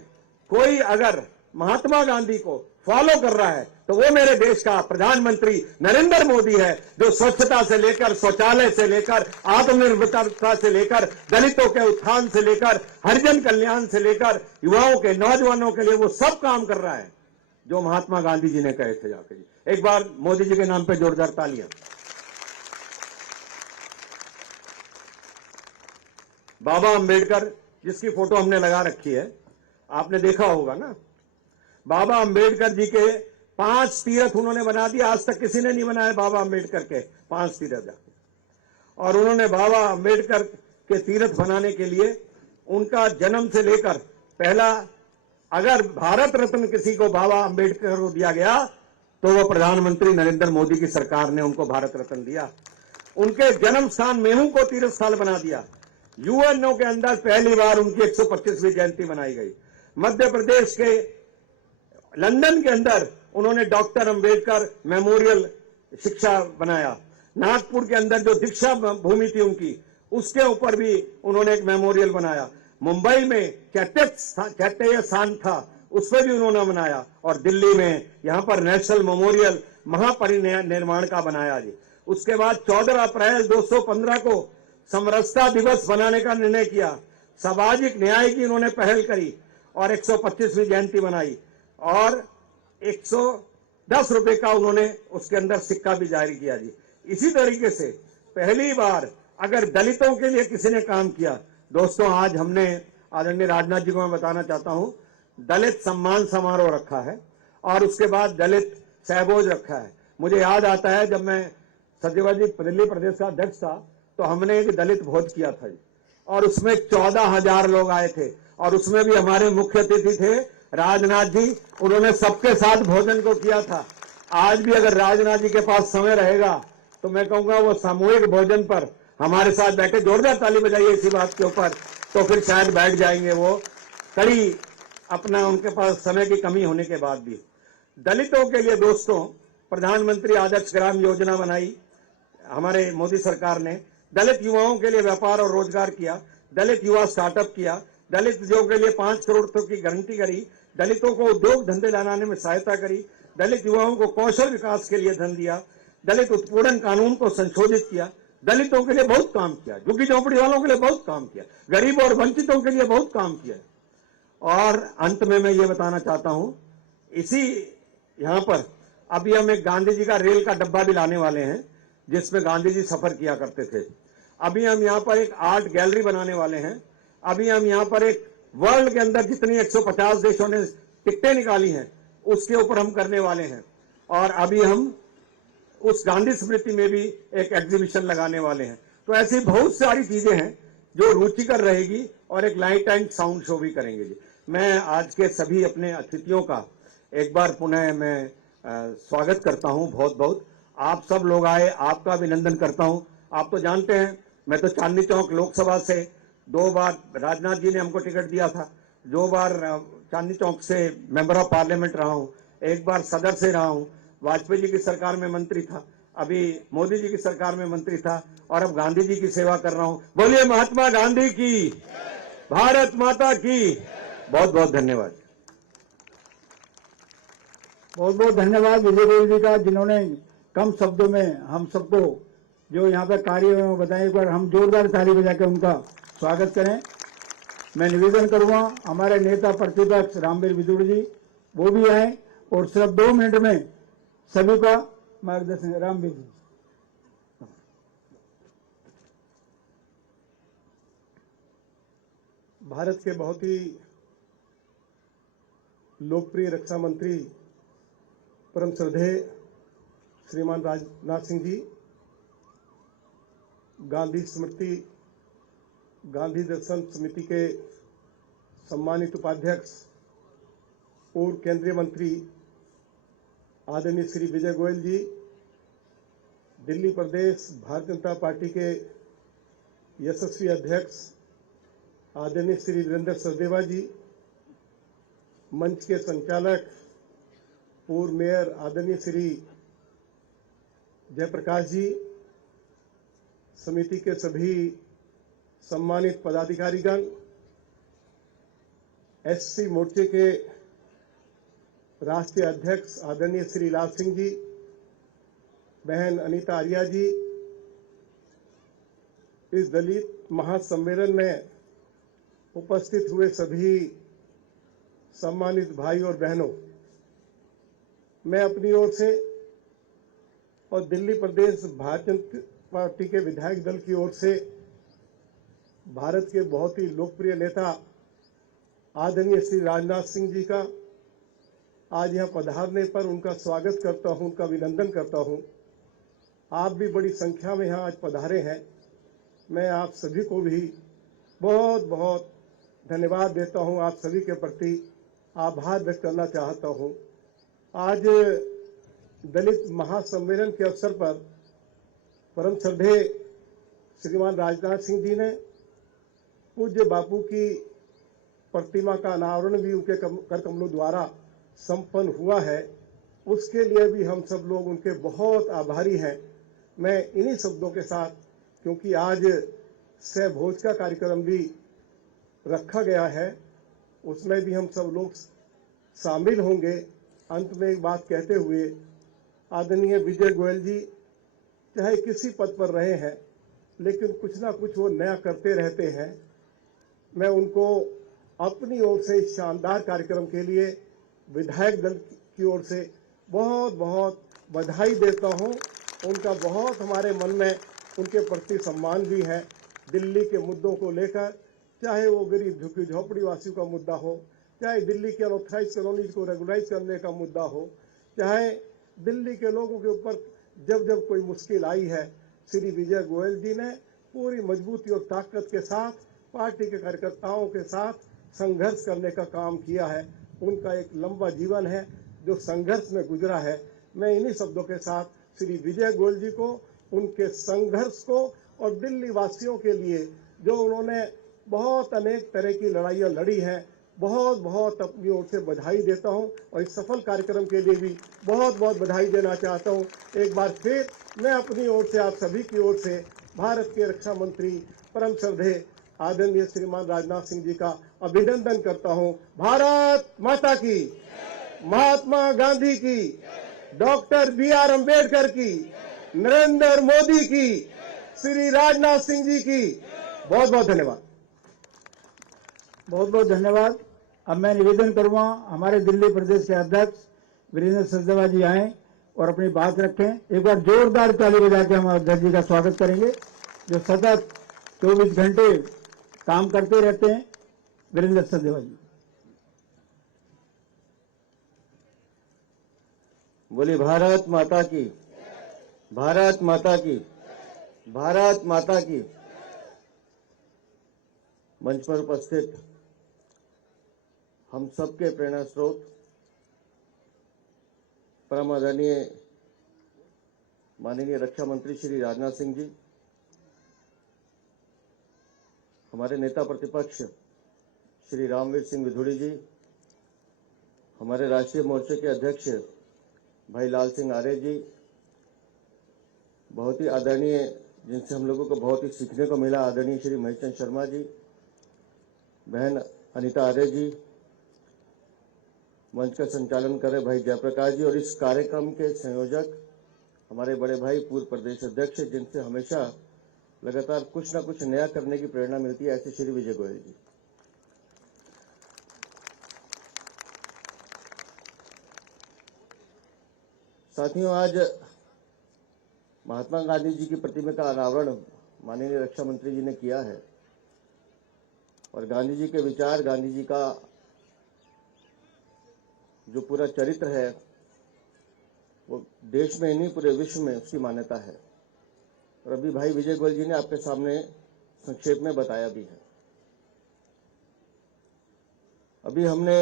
कोई अगर महात्मा गांधी को फॉलो कर रहा है तो वो मेरे देश का प्रधानमंत्री नरेंद्र मोदी है, जो स्वच्छता से लेकर, शौचालय से लेकर, आत्मनिर्भरता से लेकर, दलितों के उत्थान से लेकर, हरिजन कल्याण से लेकर, युवाओं के, नौजवानों के लिए वो सब काम कर रहा है जो महात्मा गांधी जी ने कहे थे जाके जी। एक बार मोदी जी के नाम पे जोरदार तालियां। बाबा अंबेडकर जिसकी फोटो हमने लगा रखी है, आपने देखा होगा ना। बाबा अंबेडकर जी के 5 तीर्थ उन्होंने बना दिया। आज तक किसी ने नहीं बनाए बाबा अंबेडकर के 5 तीर्थ जाके। और उन्होंने बाबा अंबेडकर के तीर्थ बनाने के लिए उनका जन्म से लेकर पहला, अगर भारत रत्न किसी को बाबा अंबेडकर को दिया गया तो वो प्रधानमंत्री नरेंद्र मोदी की सरकार ने उनको भारत रत्न दिया। उनके जन्म स्थान मेहू को तीर्थ स्थल बना दिया। यूएनओ के अंदर पहली बार उनकी 125वीं जयंती मनाई गई। मध्य प्रदेश के लंदन के अंदर उन्होंने डॉक्टर अंबेडकर मेमोरियल शिक्षा बनाया। नागपुर के अंदर जो दीक्षा भूमि थी उनकी, उसके ऊपर भी उन्होंने एक मेमोरियल बनाया। मुंबई में चैत्य स्थान था, उस पर भी उन्होंने बनाया। और दिल्ली में यहां पर नेशनल मेमोरियल महापरिनिर्माण का बनाया जी। उसके बाद 14 अप्रैल 215 को समरसता दिवस बनाने का निर्णय किया। सामाजिक न्याय की उन्होंने पहल करी और 125वीं जयंती बनाई। और 110 रुपए का उन्होंने उसके अंदर सिक्का भी जारी किया जी। इसी तरीके से पहली बार अगर दलितों के लिए किसी ने काम किया, दोस्तों आज हमने आदरणीय राजनाथ जी को मैं बताना चाहता हूं, दलित सम्मान समारोह रखा है और उसके बाद दलित सहभोज रखा है। मुझे याद आता है जब मैं सत्यवादी दिल्ली प्रदेश का अध्यक्ष था तो हमने एक दलित भोज किया था और उसमें 14,000 लोग आए थे। और उसमें भी हमारे मुख्य अतिथि थे राजनाथ जी, उन्होंने सबके साथ भोजन को किया था। आज भी अगर राजनाथ जी के पास समय रहेगा तो मैं कहूंगा वो सामूहिक भोजन पर हमारे साथ बैठे। जोरदार ताली बजाइए इसी बात के ऊपर, तो फिर शायद बैठ जाएंगे वो, कड़ी अपना उनके पास समय की कमी होने के बाद भी। दलितों के लिए दोस्तों, प्रधानमंत्री आदर्श ग्राम योजना बनाई हमारे मोदी सरकार ने। दलित युवाओं के लिए व्यापार और रोजगार किया, दलित युवा स्टार्टअप किया, दलित उद्योग के लिए 5 करोड़ तक की गारंटी करी, दलितों को उद्योग धंधे लाने में सहायता करी, दलित युवाओं को कौशल विकास के लिए धन दिया, दलित उत्पीड़न कानून को संशोधित किया, दलितों के लिए बहुत काम किया, झुग्गी झोंपड़ी वालों के लिए बहुत काम किया, गरीब और वंचितों के लिए बहुत काम किया। और अंत में मैं ये बताना चाहता हूं, इसी यहां पर अभी हम एक गांधी जी का रेल का डब्बा भी लाने वाले हैं जिसमें गांधी जी सफर किया करते थे। अभी हम यहां पर एक आर्ट गैलरी बनाने वाले हैं। अभी हम यहां पर एक वर्ल्ड के अंदर जितनी 150 देशों ने टिकटें निकाली हैं उसके ऊपर हम करने वाले हैं। और अभी हम उस गांधी स्मृति में भी एक एग्जीबिशन लगाने वाले हैं। तो ऐसी बहुत सारी चीजें हैं जो रुचिकर रहेगी और एक लाइट एंड साउंड शो भी करेंगे जी। मैं आज के सभी अपने अतिथियों का एक बार पुनः मैं स्वागत करता हूं, बहुत बहुत। आप सब लोग आए, आपका अभिनंदन करता हूं। आप तो जानते हैं मैं तो चांदनी चौक लोकसभा से 2 बार राजनाथ जी ने हमको टिकट दिया था, 2 बार चांदनी चौक से मेंबर ऑफ पार्लियामेंट रहा हूं, 1 बार सदर से रहा हूं, वाजपेयी जी की सरकार में मंत्री था, अभी मोदी जी की सरकार में मंत्री था और अब गांधी जी की सेवा कर रहा हूं। बोलिए महात्मा गांधी की, भारत माता की। बहुत बहुत धन्यवाद। बहुत बहुत धन्यवाद विजय गोयल जी का, जिन्होंने कम शब्दों में हम सबको जो यहाँ पे कार्य बताए। एक बार हम जोरदार ताली बजा के उनका स्वागत करें। मैं निवेदन करूंगा हमारे नेता प्रतिपक्ष रामवीर विदुर जी वो भी आए और सिर्फ 2 मिनट में सभी का मार्गदर्शन। रामवीर जी। भारत के बहुत ही लोकप्रिय रक्षा मंत्री परम श्रद्धेय श्रीमान राजनाथ सिंह जी, गांधी स्मृति गांधी दर्शन समिति के सम्मानित उपाध्यक्ष पूर्व केंद्रीय मंत्री आदरणीय श्री विजय गोयल जी, दिल्ली प्रदेश भारतीय जनता पार्टी के यशस्वी अध्यक्ष आदरणीय श्री वीरेंद्र सचदेवा जी, मंच के संचालक पूर्व मेयर आदरणीय श्री जयप्रकाश जी, समिति के सभी सम्मानित पदाधिकारीगण, एससी मोर्चे के राष्ट्रीय अध्यक्ष आदरणीय श्री लाल सिंह जी, बहन अनीता आर्या जी, इस दलित महासम्मेलन में उपस्थित हुए सभी सम्मानित भाई और बहनों, मैं अपनी ओर से और दिल्ली प्रदेश भारतीय जनता पार्टी के विधायक दल की ओर से भारत के बहुत ही लोकप्रिय नेता आदरणीय श्री राजनाथ सिंह जी का आज यहां पधारने पर उनका स्वागत करता हूं, उनका अभिनंदन करता हूं। आप भी बड़ी संख्या में यहां आज पधारे हैं। मैं आप सभी को भी बहुत बहुत धन्यवाद देता हूं, आप सभी के प्रति आभार व्यक्त करना चाहता हूं। आज दलित महासम्मेलन के अवसर पर परम श्रद्धेय श्रीमान राजनाथ सिंह जी ने पूज्य बापू की प्रतिमा का अनावरण भी उनके कर कमलों द्वारा संपन्न हुआ है। उसके लिए भी हम सब लोग उनके बहुत आभारी हैं। मैं इन्हीं शब्दों के साथ, क्योंकि आज सह भोज का कार्यक्रम भी रखा गया है, उसमें भी हम सब लोग शामिल होंगे। अंत में एक बात कहते हुए, आदरणीय विजय गोयल जी चाहे किसी पद पर रहे हैं, लेकिन कुछ ना कुछ वो नया करते रहते हैं। मैं उनको अपनी ओर से इस शानदार कार्यक्रम के लिए विधायक दल की ओर से बहुत बहुत बधाई देता हूं। उनका बहुत हमारे मन में उनके प्रति सम्मान भी है। दिल्ली के मुद्दों को लेकर, चाहे वो गरीब झुग्गी झोपड़ी वासियों का मुद्दा हो, चाहे दिल्ली के अनऑथराइज कॉलोनीज को रेगुलाइज करने का मुद्दा हो, चाहे दिल्ली के लोगों के ऊपर जब जब कोई मुश्किल आई है, श्री विजय गोयल जी ने पूरी मजबूती और ताकत के साथ पार्टी के कार्यकर्ताओं के साथ संघर्ष करने का काम किया है। उनका एक लंबा जीवन है जो संघर्ष में गुजरा है। मैं इन्हीं शब्दों के साथ श्री विजय गोयल जी को, उनके संघर्ष को और दिल्ली वासियों के लिए जो उन्होंने बहुत अनेक तरह की लड़ाइयां लड़ी है, बहुत बहुत अपनी ओर से बधाई देता हूं और इस सफल कार्यक्रम के लिए भी बहुत बहुत बधाई देना चाहता हूं। एक बार फिर मैं अपनी ओर से, आप सभी की ओर से भारत के रक्षा मंत्री परम श्रद्धेय आदरणीय श्रीमान राजनाथ सिंह जी का अभिनंदन करता हूं। भारत माता की, महात्मा गांधी की, डॉक्टर BR अम्बेडकर की, नरेंद्र मोदी की, श्री राजनाथ सिंह जी की बहुत बहुत धन्यवाद। बहुत बहुत धन्यवाद। अब मैं निवेदन करूंगा हमारे दिल्ली प्रदेश के अध्यक्ष वीरेंद्र सचदेवा जी आए और अपनी बात रखें। एक बार जोरदार ताली बजा के हम अध्यक्ष जी का स्वागत करेंगे, जो सतत 24 घंटे काम करते रहते हैं। वीरेंद्र सचदेवा जी। बोली भारत माता की, भारत माता की, भारत माता की। मंच पर उपस्थित हम सबके प्रेरणा स्रोत परम आदरणीय माननीय रक्षा मंत्री श्री राजनाथ सिंह जी, हमारे नेता प्रतिपक्ष श्री रामवीर सिंह विधुड़ी जी, हमारे राष्ट्रीय मोर्चे के अध्यक्ष भाई लाल सिंह आर्य जी, बहुत ही आदरणीय, जिनसे हम लोगों को बहुत ही सीखने को मिला, आदरणीय श्री महेश चंद्र शर्मा जी, बहन अनीता आर्य जी, मंच का संचालन कर रहे भाई जयप्रकाश जी, और इस कार्यक्रम के संयोजक हमारे बड़े भाई पूर्व प्रदेश अध्यक्ष, जिनसे हमेशा लगातार कुछ न कुछ नया करने की प्रेरणा मिलती है, ऐसे श्री विजय गोयल जी। साथियों, आज महात्मा गांधी जी की प्रतिमा का अनावरण माननीय रक्षा मंत्री जी ने किया है और गांधी जी के विचार, गांधी जी का जो पूरा चरित्र है वो देश में ही नहीं पूरे विश्व में उसकी मान्यता है। और अभी भाई विजय गोयल जी ने आपके सामने संक्षेप में बताया भी है। अभी हमने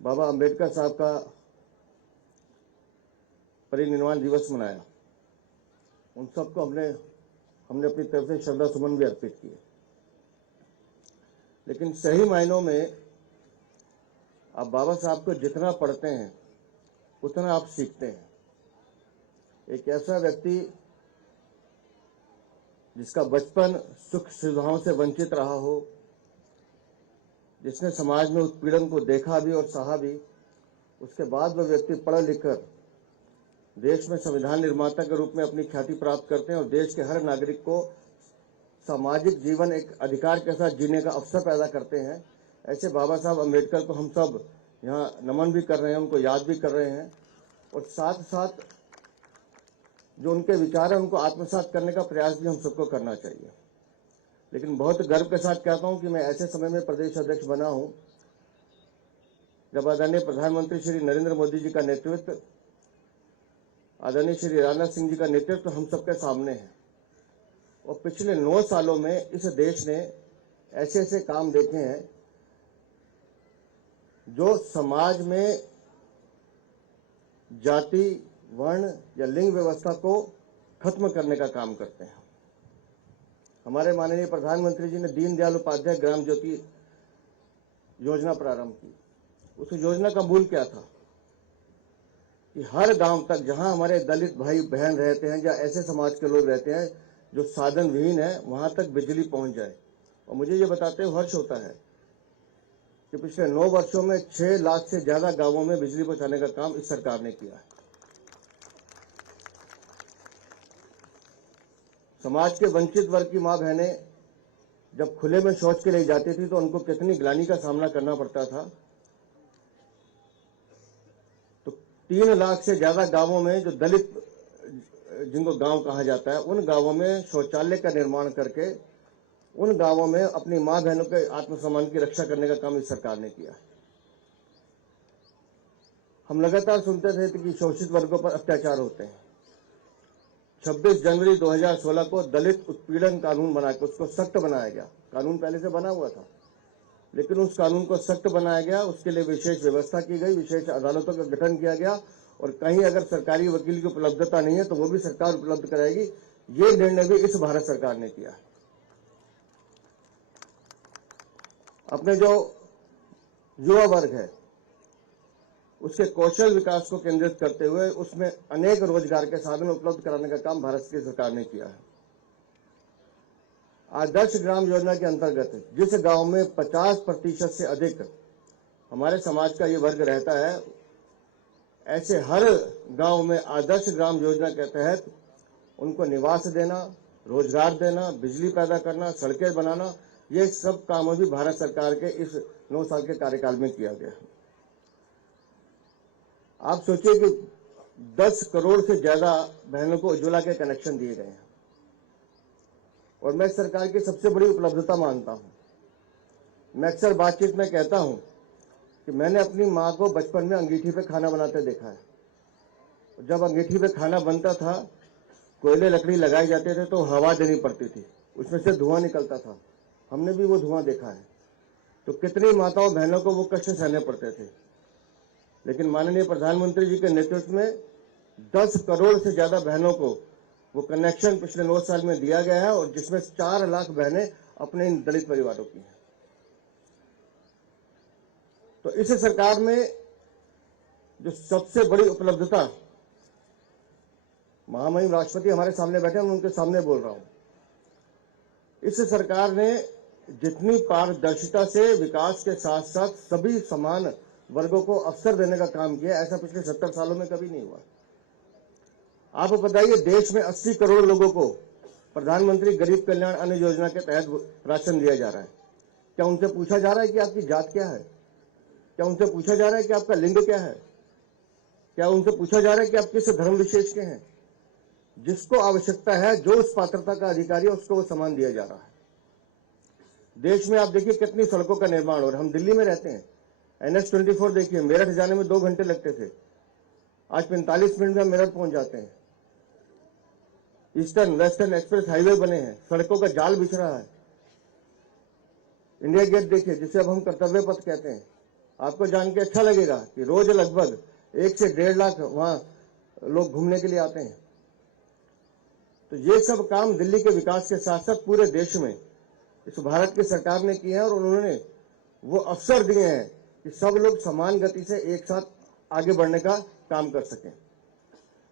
बाबा अंबेडकर साहब का परिनिर्वाण दिवस मनाया। उन सबको हमने अपनी तरफ से श्रद्धा सुमन भी अर्पित किए। लेकिन सही मायनों में आप बाबा साहब को जितना पढ़ते हैं उतना आप सीखते हैं। एक ऐसा व्यक्ति जिसका बचपन सुख सुविधाओं से वंचित रहा हो, जिसने समाज में उत्पीड़न को देखा भी और सहा भी, उसके बाद वह व्यक्ति पढ़ लिख कर देश में संविधान निर्माता के रूप में अपनी ख्याति प्राप्त करते हैं और देश के हर नागरिक को सामाजिक जीवन एक अधिकार के साथ जीने का अवसर पैदा करते हैं। ऐसे बाबा साहब अम्बेडकर को हम सब यहाँ नमन भी कर रहे हैं, उनको याद भी कर रहे हैं और साथ साथ जो उनके विचार हैं उनको आत्मसात करने का प्रयास भी हम सबको करना चाहिए। लेकिन बहुत गर्व के साथ कहता हूँ कि मैं ऐसे समय में प्रदेश अध्यक्ष बना हूँ जब आदरणीय प्रधानमंत्री श्री नरेंद्र मोदी जी का नेतृत्व, आदरणीय श्री राजनाथ सिंह जी का नेतृत्व हम सबके सामने है। और पिछले 9 सालों में इस देश ने ऐसे ऐसे काम देखे हैं जो समाज में जाति, वर्ण या लिंग व्यवस्था को खत्म करने का काम करते हैं। हमारे माननीय प्रधानमंत्री जी ने दीनदयाल उपाध्याय ग्राम ज्योति योजना प्रारंभ की। उस योजना का मूल क्या था कि हर गांव तक जहां हमारे दलित भाई बहन रहते हैं या ऐसे समाज के लोग रहते हैं जो साधन विहीन है, वहां तक बिजली पहुंच जाए। और मुझे ये बताते हुए हर्ष होता है कि पिछले 9 वर्षों में 6 लाख से ज्यादा गांवों में बिजली पहुंचाने का काम इस सरकार ने किया है। समाज के वंचित वर्ग की मां बहनें जब खुले में शौच के लिए जाती थी तो उनको कितनी ग्लानि का सामना करना पड़ता था। तो 3 लाख से ज्यादा गांवों में जो दलित, जिनको गांव कहा जाता है, उन गांवों में शौचालय का निर्माण करके उन गांवों में अपनी मां बहनों के आत्मसम्मान की रक्षा करने का काम इस सरकार ने किया। हम लगातार सुनते थे कि शोषित वर्गों पर अत्याचार होते हैं। 26 जनवरी 2016 को दलित उत्पीड़न कानून बनाकर उसको सख्त बनाया गया। कानून पहले से बना हुआ था, लेकिन उस कानून को सख्त बनाया गया, उसके लिए विशेष व्यवस्था की गई, विशेष अदालतों का गठन किया गया और कहीं अगर सरकारी वकील की उपलब्धता नहीं है तो वो भी सरकार उपलब्ध कराएगी। ये निर्णय भी इस भारत सरकार ने किया है। अपने जो युवा वर्ग है उसके कौशल विकास को केंद्रित करते हुए उसमें अनेक रोजगार के साधन उपलब्ध कराने का काम भारत की सरकार ने किया है। आदर्श ग्राम योजना के अंतर्गत जिस गांव में 50% से अधिक हमारे समाज का ये वर्ग रहता है, ऐसे हर गांव में आदर्श ग्राम योजना के तहत उनको निवास देना, रोजगार देना, बिजली पैदा करना, सड़कें बनाना, ये सब काम भी भारत सरकार के इस 9 साल के कार्यकाल में किया गया। आप सोचिए कि 10 करोड़ से ज्यादा बहनों को उज्ज्वला के कनेक्शन दिए गए हैं और मैं सरकार की सबसे बड़ी उपलब्धता मानता हूं। मैं अक्सर बातचीत में कहता हूं कि मैंने अपनी मां को बचपन में अंगीठी पे खाना बनाते देखा है। जब अंगीठी पे खाना बनता था, कोयले लकड़ी लगाई जाते थे तो हवा देनी पड़ती थी, उसमें से धुआं निकलता था। हमने भी वो धुआं देखा है। तो कितनी माताओं बहनों को वो कष्ट सहने पड़ते थे, लेकिन माननीय प्रधानमंत्री जी के नेतृत्व में 10 करोड़ से ज्यादा बहनों को वो कनेक्शन पिछले 9 साल में दिया गया है और जिसमें 4 लाख बहनें अपने इन दलित परिवारों की हैं। तो इस सरकार में जो सबसे बड़ी उपलब्धता, महामहिम राष्ट्रपति हमारे सामने बैठे हैं, मैं उनके सामने बोल रहा हूं। इस सरकार ने जितनी पारदर्शिता से विकास के साथ साथ सभी समान वर्गों को अवसर देने का काम किया, ऐसा पिछले 70 सालों में कभी नहीं हुआ। आप बताइए, देश में 80 करोड़ लोगों को प्रधानमंत्री गरीब कल्याण अन्न योजना के तहत राशन दिया जा रहा है। क्या उनसे पूछा जा रहा है कि आपकी जात क्या है? क्या उनसे पूछा जा रहा है कि आपका लिंग क्या है? क्या उनसे पूछा जा रहा है कि आप किस धर्म विशेष के हैं? जिसको आवश्यकता है, जो उस पात्रता का अधिकारी है, उसको वो सामान दिया जा रहा है। देश में आप देखिए कितनी सड़कों का निर्माण हो रहा है। हम दिल्ली में रहते हैं, NH-24 देखिए, मेरठ जाने में 2 घंटे लगते थे, आज 45 मिनट में मेरठ पहुंच जाते हैं। ईस्टर्न वेस्टर्न एक्सप्रेस हाईवे बने हैं, सड़कों का जाल बिछ रहा है। इंडिया गेट देखिए, जिसे अब हम कर्तव्य पथ कहते हैं। आपको जान के अच्छा लगेगा कि रोज लगभग 1 से 1.5 लाख वहां लोग घूमने के लिए आते हैं। तो ये सब काम दिल्ली के विकास के साथ साथ पूरे देश में इस भारत की सरकार ने किए हैं और उन्होंने वो अवसर दिए हैं कि सब लोग समान गति से एक साथ आगे बढ़ने का काम कर सकें।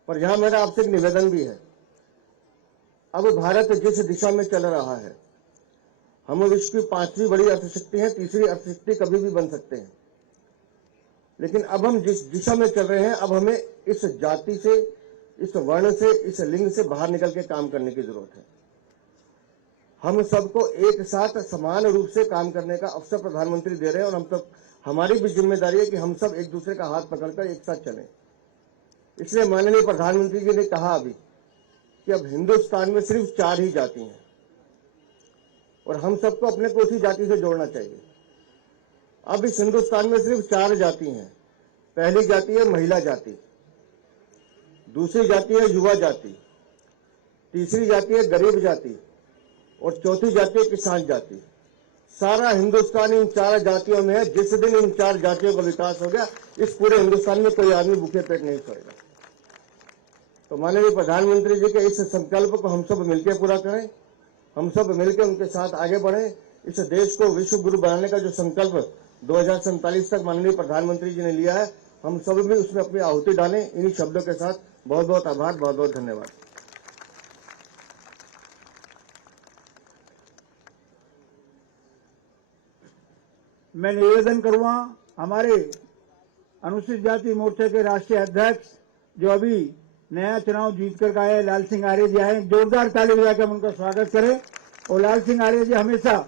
पर यहां मेरा आपसे एक निवेदन भी है। अब भारत जिस दिशा में चल रहा है, हम विश्व की 5वीं बड़ी अर्थशक्ति हैं, 3री अर्थशक्ति कभी भी बन सकते हैं। लेकिन अब हम जिस दिशा में चल रहे हैं, अब हमें इस जाति से, इस वर्ण से, इस लिंग से बाहर निकल के काम करने की जरूरत है। हम सबको एक साथ समान रूप से काम करने का अवसर प्रधानमंत्री दे रहे हैं और हम सब, हमारी भी जिम्मेदारी है कि हम सब एक दूसरे का हाथ पकड़कर एक साथ चलें। इसलिए माननीय प्रधानमंत्री जी ने कहा अभी कि अब हिंदुस्तान में सिर्फ 4 ही जाति हैं और हम सबको अपने को उसी जाति से जोड़ना चाहिए। अब इस हिंदुस्तान में सिर्फ 4 जाति हैं। पहली जाति है महिला जाति, दूसरी जाति है युवा जाति, तीसरी जाति है गरीब जाति और चौथी जाति है किसान जाति। सारा हिंदुस्तान इन 4 जातियों में है। जिस दिन इन 4 जातियों का विकास हो गया, इस पूरे हिंदुस्तान में कोई आदमी भूखे पेट नहीं सोएगा। तो माननीय प्रधानमंत्री जी के इस संकल्प को हम सब मिलकर पूरा करें, हम सब मिलकर उनके साथ आगे बढ़ें। इस देश को विश्व गुरु बनाने का जो संकल्प 2047 तक माननीय प्रधानमंत्री जी ने लिया है, हम सब भी उसमें अपनी आहुति डालें। इन्हीं शब्दों के साथ बहुत बहुत आभार, बहुत बहुत धन्यवाद। मैं निवेदन करूंगा हमारे अनुसूचित जाति मोर्चा के राष्ट्रीय अध्यक्ष जो अभी नया चुनाव जीत कर आए, लाल सिंह आर्य जी आए, जोरदार ताली बजाकर हम उनका स्वागत करें। और लाल सिंह आर्य जी हमेशा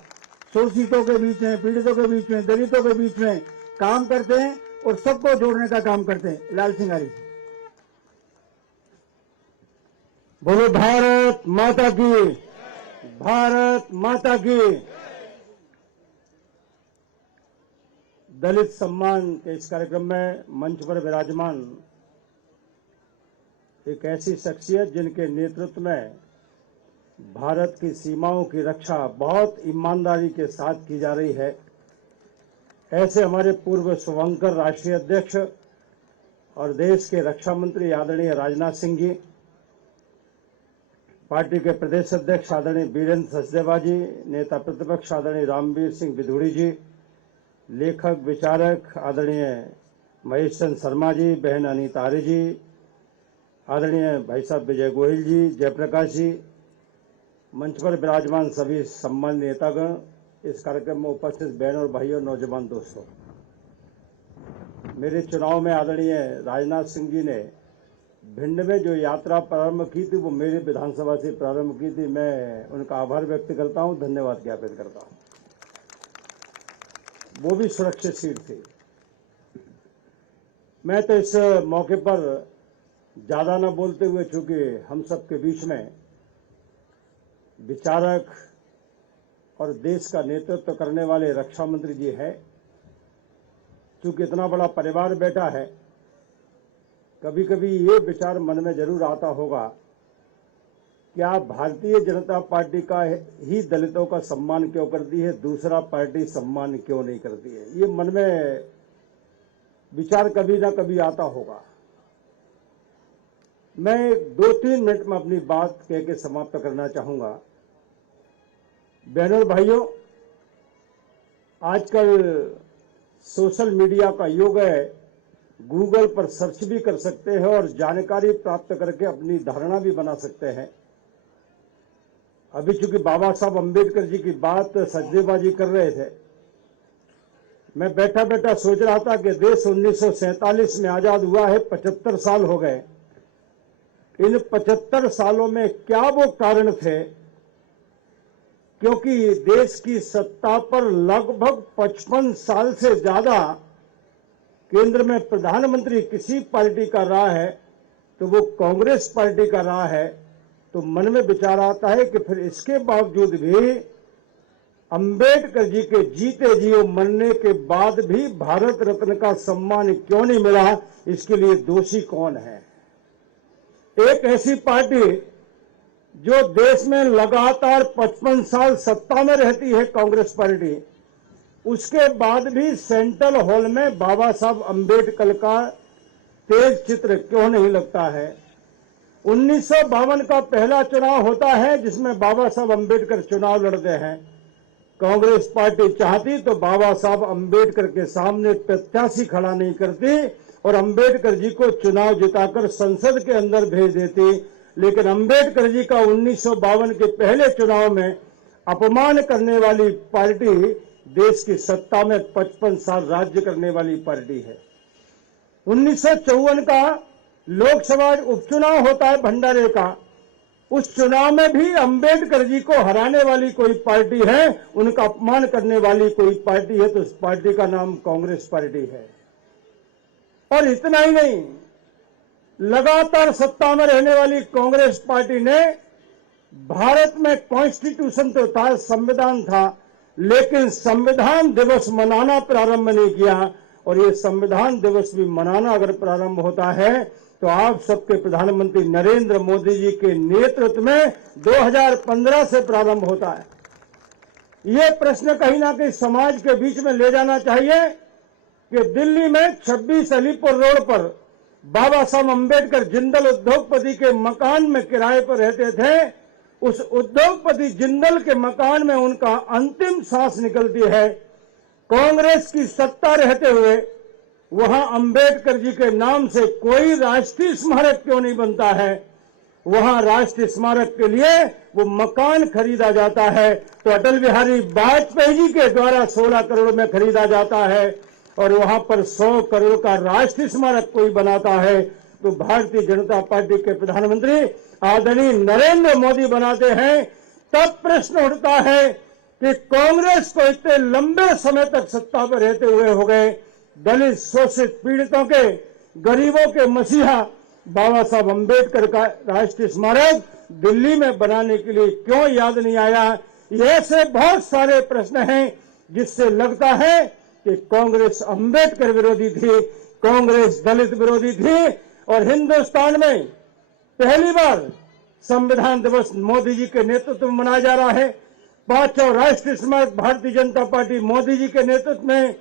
शोषितों के बीच में, पीड़ितों के बीच में, दलितों के बीच में काम करते हैं और सबको जोड़ने का काम करते हैं। लाल सिंह आर्य जी। बोलो भारत माता की, भारत माता की। दलित सम्मान के इस कार्यक्रम में मंच पर विराजमान एक ऐसी शख्सियत जिनके नेतृत्व में भारत की सीमाओं की रक्षा बहुत ईमानदारी के साथ की जा रही है, ऐसे हमारे पूर्व शुभंकर राष्ट्रीय अध्यक्ष और देश के रक्षा मंत्री आदरणीय राजनाथ सिंह जी, पार्टी के प्रदेश अध्यक्ष आदरणीय बीरेंद्र सचदेवा जी, नेता प्रतिपक्ष आदरणीय रामवीर सिंह बिधूड़ी जी, लेखक विचारक आदरणीय महेश चंद्र शर्मा जी, बहन अनीता आर्य जी, आदरणीय भाई साहब विजय गोयल जी, जयप्रकाश जी, मंच पर विराजमान सभी सम्मानित नेतागण, इस कार्यक्रम में उपस्थित बहनों और भाइयों, नौजवान दोस्तों, मेरे चुनाव में आदरणीय राजनाथ सिंह जी ने भिंड में जो यात्रा प्रारंभ की थी वो मेरे विधानसभा से प्रारंभ की थी। मैं उनका आभार व्यक्त करता हूं, धन्यवाद ज्ञापित करता हूं। वो भी सुरक्षित सीट थी। मैं तो इस मौके पर ज्यादा न बोलते हुए, चूंकि हम सबके बीच में विचारक और देश का नेतृत्व करने वाले रक्षा मंत्री जी है, चूंकि इतना बड़ा परिवार बैठा है, कभी कभी ये विचार मन में जरूर आता होगा कि आप भारतीय जनता पार्टी का ही दलितों का सम्मान क्यों करती है, दूसरा पार्टी सम्मान क्यों नहीं करती है। ये मन में विचार कभी ना कभी आता होगा। मैं 2-3 मिनट में अपनी बात कह के समाप्त करना चाहूंगा। बहनों और भाइयों, आजकल सोशल मीडिया का युग है। गूगल पर सर्च भी कर सकते हैं और जानकारी प्राप्त करके अपनी धारणा भी बना सकते हैं। अभी चूंकि बाबा साहब अम्बेडकर जी की बात सचदेवा जी कर रहे थे, मैं बैठा बैठा सोच रहा था कि देश 1947 में आजाद हुआ है, 75 साल हो गए। इन 75 सालों में क्या वो कारण थे, क्योंकि देश की सत्ता पर लगभग 55 साल से ज्यादा केंद्र में प्रधानमंत्री किसी पार्टी का रहा है तो वो कांग्रेस पार्टी का रहा है। तो मन में विचार आता है कि फिर इसके बावजूद भी अंबेडकर जी के जीते जी मरने के बाद भी भारत रत्न का सम्मान क्यों नहीं मिला, इसके लिए दोषी कौन है। एक ऐसी पार्टी जो देश में लगातार 55 साल सत्ता में रहती है, कांग्रेस पार्टी, उसके बाद भी सेंट्रल हॉल में बाबा साहब अम्बेडकर का तेज चित्र क्यों नहीं लगता है। 1952 का पहला चुनाव होता है जिसमें बाबा साहब अम्बेडकर चुनाव लड़ते हैं। कांग्रेस पार्टी चाहती तो बाबा साहब अम्बेडकर के सामने प्रत्याशी खड़ा नहीं करती और अम्बेडकर जी को चुनाव जिताकर संसद के अंदर भेज देती, लेकिन अम्बेडकर जी का 1952 के पहले चुनाव में अपमान करने वाली पार्टी देश की सत्ता में 55 साल राज्य करने वाली पार्टी है। 1954 का लोकसभा उपचुनाव होता है भंडारे का, उस चुनाव में भी अम्बेडकर जी को हराने वाली कोई पार्टी है, उनका अपमान करने वाली कोई पार्टी है, तो उस पार्टी का नाम कांग्रेस पार्टी है। और इतना ही नहीं, लगातार सत्ता में रहने वाली कांग्रेस पार्टी ने भारत में कॉन्स्टिट्यूशन तो था, संविधान था, लेकिन संविधान दिवस मनाना प्रारंभ नहीं किया। और ये संविधान दिवस भी मनाना अगर प्रारंभ होता है तो आप सबके प्रधानमंत्री नरेंद्र मोदी जी के नेतृत्व में 2015 से प्रारंभ होता है। ये प्रश्न कहीं ना कहीं समाज के बीच में ले जाना चाहिए कि दिल्ली में 26 अलीपुर रोड पर बाबा साहब अम्बेडकर जिंदल उद्योगपति के मकान में किराए पर रहते थे। उस उद्योगपति जिंदल के मकान में उनका अंतिम सांस निकलती है। कांग्रेस की सत्ता रहते हुए वहां अम्बेडकर जी के नाम से कोई राष्ट्रीय स्मारक क्यों नहीं बनता है। वहां राष्ट्रीय स्मारक के लिए वो मकान खरीदा जाता है तो अटल बिहारी वाजपेयी जी के द्वारा 16 करोड़ में खरीदा जाता है, और वहां पर 100 करोड़ का राष्ट्रीय स्मारक कोई बनाता है तो भारतीय जनता पार्टी के प्रधानमंत्री आदरणीय नरेंद्र मोदी बनाते हैं। तब प्रश्न उठता है कि कांग्रेस को इतने लंबे समय तक सत्ता पर रहते हुए हो गए, दलित शोषित पीड़ितों के, गरीबों के मसीहा बाबा साहब अम्बेडकर का राष्ट्रीय स्मारक दिल्ली में बनाने के लिए क्यों याद नहीं आया। ऐसे बहुत सारे प्रश्न हैं जिससे लगता है कि कांग्रेस अम्बेडकर विरोधी थी, कांग्रेस दलित विरोधी थी। और हिंदुस्तान में पहली बार संविधान दिवस मोदी जी के नेतृत्व में मनाया जा रहा है। 5 राष्ट्रीय स्मारक भारतीय जनता पार्टी मोदी जी के नेतृत्व में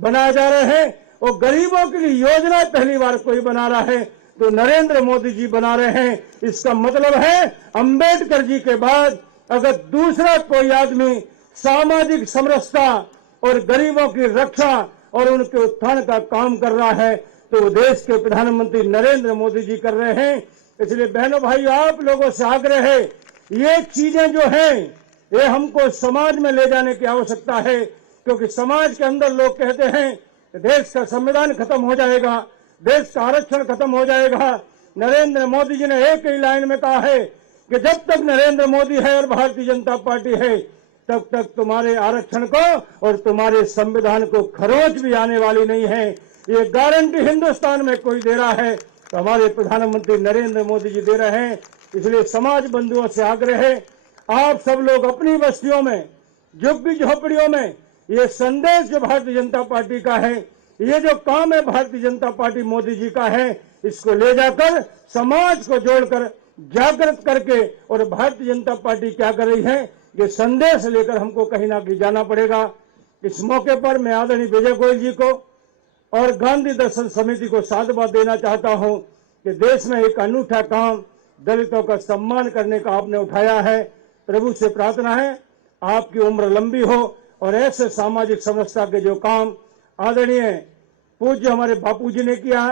बनाए जा रहे हैं और गरीबों के लिए योजना पहली बार कोई बना रहा है तो नरेंद्र मोदी जी बना रहे हैं। इसका मतलब है अंबेडकर जी के बाद अगर दूसरा कोई आदमी सामाजिक समरसता और गरीबों की रक्षा और उनके उत्थान का काम कर रहा है तो वो देश के प्रधानमंत्री नरेंद्र मोदी जी कर रहे हैं। इसलिए बहनों भाइयों, आप लोगों से आग्रह है, ये चीजें जो हैं ये हमको समाज में ले जाने की आवश्यकता है, क्योंकि समाज के अंदर लोग कहते हैं कि देश का संविधान खत्म हो जाएगा, देश का आरक्षण खत्म हो जाएगा। नरेंद्र मोदी जी ने एक ही लाइन में कहा है कि जब तक नरेंद्र मोदी है और भारतीय जनता पार्टी है तब तक तुम्हारे आरक्षण को और तुम्हारे संविधान को खरोंच भी आने वाली नहीं है। ये गारंटी हिंदुस्तान में कोई दे रहा है तो हमारे प्रधानमंत्री नरेंद्र मोदी जी दे रहे हैं। इसलिए समाज बंधुओं से आग्रह है, आप सब लोग अपनी बस्तियों में, झुग्गी झोपड़ियों में ये संदेश जो भारतीय जनता पार्टी का है, ये जो काम है भारतीय जनता पार्टी मोदी जी का है, इसको ले जाकर समाज को जोड़कर जागृत करके और भारतीय जनता पार्टी क्या कर रही है ये संदेश लेकर हमको कहीं ना कहीं जाना पड़ेगा। इस मौके पर मैं आदरणीय विजय गोयल जी को और गांधी दर्शन समिति को साधुवाद देना चाहता हूं कि देश में एक अनूठा काम दलितों का सम्मान करने का आपने उठाया है। प्रभु से प्रार्थना है आपकी उम्र लंबी हो और ऐसे सामाजिक समरसता के जो काम आदरणीय पूज्य हमारे बापू जी ने किया,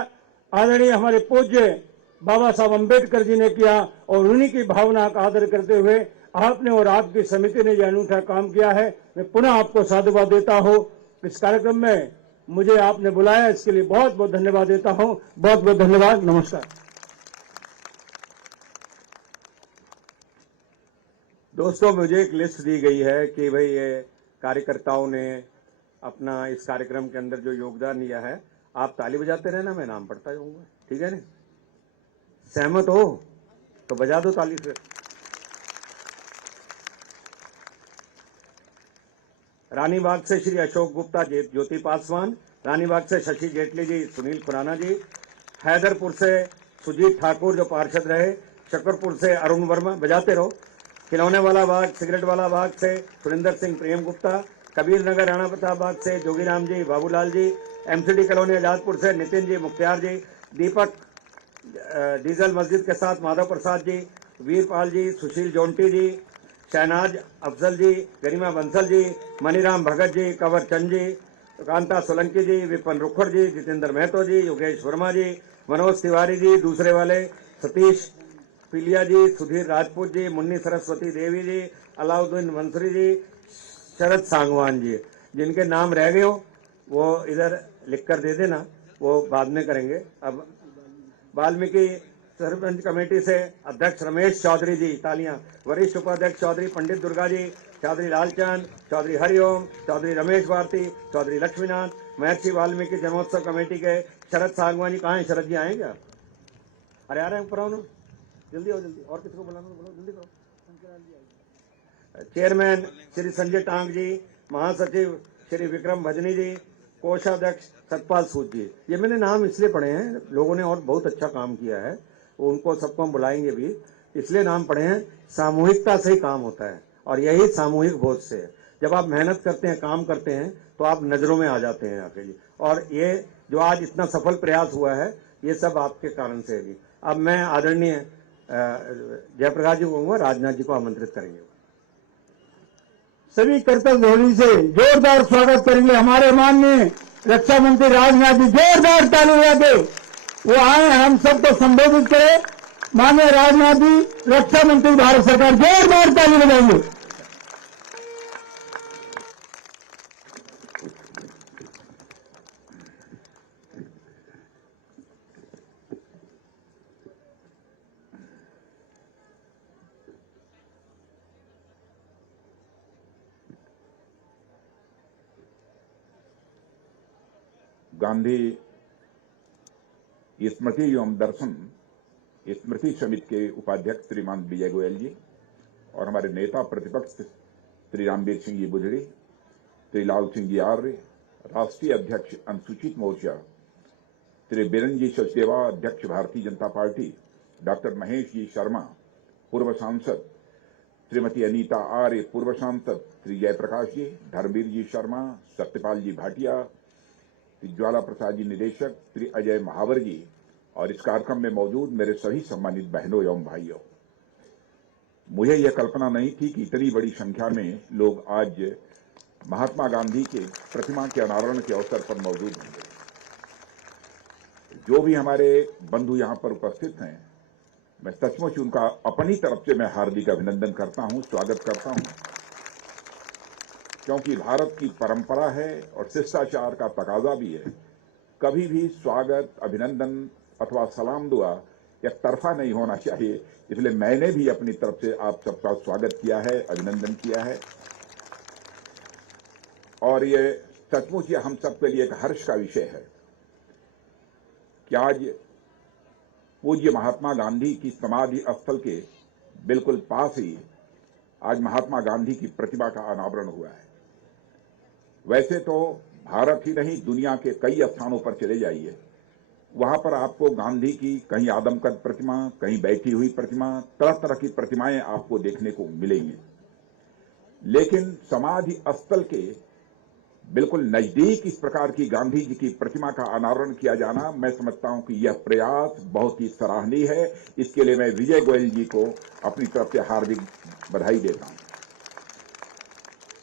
आदरणीय हमारे पूज्य बाबा साहब अम्बेडकर जी ने किया और उन्हीं की भावना का आदर करते हुए आपने और आपकी समिति ने यह अनूठा काम किया है। मैं पुनः आपको साधुवाद देता हूं। इस कार्यक्रम में मुझे आपने बुलाया, इसके लिए बहुत बहुत धन्यवाद देता हूं। बहुत बहुत धन्यवाद। नमस्कार। दोस्तों, मुझे एक लिस्ट दी गई है कि भाई ये कार्यकर्ताओं ने अपना इस कार्यक्रम के अंदर जो योगदान दिया है, आप ताली बजाते रहना, मैं नाम पढ़ता जाऊंगा, ठीक है ना? सहमत हो तो बजा दो ताली से। रानीबाग से श्री अशोक गुप्ता, ज्योति पासवान, रानीबाग से शशि जेटली जी, सुनील खुराना जी, हैदरपुर से सुजीत ठाकुर जो पार्षद रहे, शकरपुर से अरुण वर्मा, बजाते रहो, खिलौने वाला बाग, सिगरेट वाला बाग से सुरेंद्र सिंह प्रेम गुप्ता, कबीर नगर राणा प्रताप बाग से जोगीराम जी, बाबूलाल जी, एमसीडी कॉलोनी आजादपुर से नितिन जी, मुख्तियार जी, दीपक डीजल मस्जिद के साथ माधव प्रसाद जी, वीरपाल जी, सुशील जोंटी जी, शहनाज अफजल जी, गरिमा बंसल जी, मनीराम भगत जी, कंवर चंद जी, कांता सोलंकी जी, विपिन रुखड़ जी, जितेंद्र महतो जी, योगेश वर्मा जी, मनोज तिवारी जी, दूसरे वाले सतीश पिलिया जी, सुधीर राजपूत जी, मुन्नी सरस्वती देवी जी, अलाउद्दीन मंसूरी जी, शरद सांगवान जी। जिनके नाम रह गए हो वो इधर लिख कर दे देना, वो बाद में करेंगे। अब वाल्मीकि सरपंच कमेटी से अध्यक्ष रमेश चौधरी जी, तालियां। वरिष्ठ उपाध्यक्ष चौधरी पंडित दुर्गा जी, चौधरी लालचंद, चौधरी हरिओम, चौधरी रमेश भारती, चौधरी लक्ष्मीनाथ, महर्षि वाल्मीकि जन्मोत्सव कमेटी के शरद सांगवान जी। कहाँ हैं शरद जी, आएंगे आप? अरे आ रहे हैं, ऊपर आओ ना, जल्दी आओ, जल्दी। और किसको बुलाना, बोलो जल्दी करो। चेयरमैन श्री संजय टांग जी, महासचिव श्री विक्रम भजनी जी, कोषाध्यक्ष सतपाल सूद जी। ये मैंने नाम इसलिए पढ़े हैं, लोगों ने और बहुत अच्छा काम किया है, उनको सबको हम बुलाएंगे भी, इसलिए नाम पढ़े हैं। सामूहिकता से ही काम होता है और यही सामूहिक बोध से है। जब आप मेहनत करते हैं, काम करते हैं तो आप नजरों में आ जाते हैं अकेले। और ये जो आज इतना सफल प्रयास हुआ है ये सब आपके कारण से है जी। अब मैं आदरणीय जयप्रकाश जी को कहूँगा, राजनाथ जी को आमंत्रित करेंगे। सभी कर्तव्यधारी से जोरदार स्वागत करेंगे हमारे माननीय रक्षा मंत्री राजनाथ जी। जोरदार ताली बजा के वो आए, हम सबको संबोधित करें। माननीय राजनाथ जी, रक्षा मंत्री भारत सरकार, जोरदार ताली बजाएंगे। गांधी स्मृति एवं दर्शन स्मृति समिति के उपाध्यक्ष श्रीमान विजय गोयल जी और हमारे नेता प्रतिपक्ष श्री रामवीर सिंह जी बुधड़ी, श्री लाल सिंह जी आर्य, राष्ट्रीय अध्यक्ष अनुसूचित मोर्चा श्री बीरन जी सचदेवा, अध्यक्ष भारतीय जनता पार्टी डॉक्टर महेश जी शर्मा, पूर्व सांसद श्रीमती अनीता आर्य, पूर्व सांसद श्री जयप्रकाश जी, धर्मवीर जी शर्मा, सत्यपाल जी भाटिया, श्री ज्वाला प्रसाद जी निदेशक, श्री अजय महावर जी और इस कार्यक्रम में मौजूद मेरे सभी सम्मानित बहनों एवं भाइयों, मुझे यह कल्पना नहीं थी कि इतनी बड़ी संख्या में लोग आज महात्मा गांधी के प्रतिमा के अनावरण के अवसर पर मौजूद होंगे। जो भी हमारे बंधु यहां पर उपस्थित हैं, मैं सचमुच उनका अपनी तरफ से मैं हार्दिक अभिनंदन करता हूं, स्वागत करता हूं, क्योंकि भारत की परंपरा है और शिष्टाचार का तकाजा भी है, कभी भी स्वागत, अभिनंदन अथवा सलाम दुआ एक तरफा नहीं होना चाहिए। इसलिए मैंने भी अपनी तरफ से आप सबका स्वागत किया है, अभिनंदन किया है और ये सचमुच ये हम सबके लिए एक हर्ष का विषय है कि आज पूज्य महात्मा गांधी की समाधि स्थल के बिल्कुल पास ही आज महात्मा गांधी की प्रतिमा का अनावरण हुआ है। वैसे तो भारत ही नहीं, दुनिया के कई स्थानों पर चले जाइए, वहां पर आपको गांधी की कहीं आदमकद प्रतिमा, कहीं बैठी हुई प्रतिमा, तरह तरह की प्रतिमाएं आपको देखने को मिलेंगी। लेकिन समाधि स्थल के बिल्कुल नजदीक इस प्रकार की गांधी जी की प्रतिमा का अनावरण किया जाना, मैं समझता हूं कि यह प्रयास बहुत ही सराहनीय है। इसके लिए मैं विजय गोयल जी को अपनी तरफ से हार्दिक बधाई देता हूं।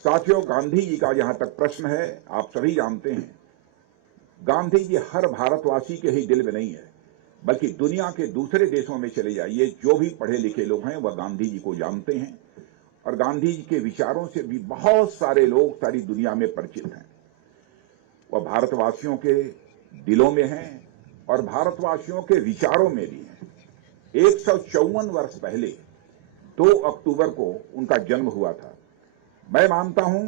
साथियों, गांधी जी का जहां तक प्रश्न है, आप सभी जानते हैं, गांधी जी हर भारतवासी के ही दिल में नहीं है, बल्कि दुनिया के दूसरे देशों में चले जाइए, जो भी पढ़े लिखे लोग हैं वह गांधी जी को जानते हैं और गांधी जी के विचारों से भी बहुत सारे लोग सारी दुनिया में परिचित हैं। वह भारतवासियों के दिलों में हैं और भारतवासियों के विचारों में भी हैं। 154 वर्ष पहले 2 अक्टूबर को उनका जन्म हुआ था। मैं मानता हूं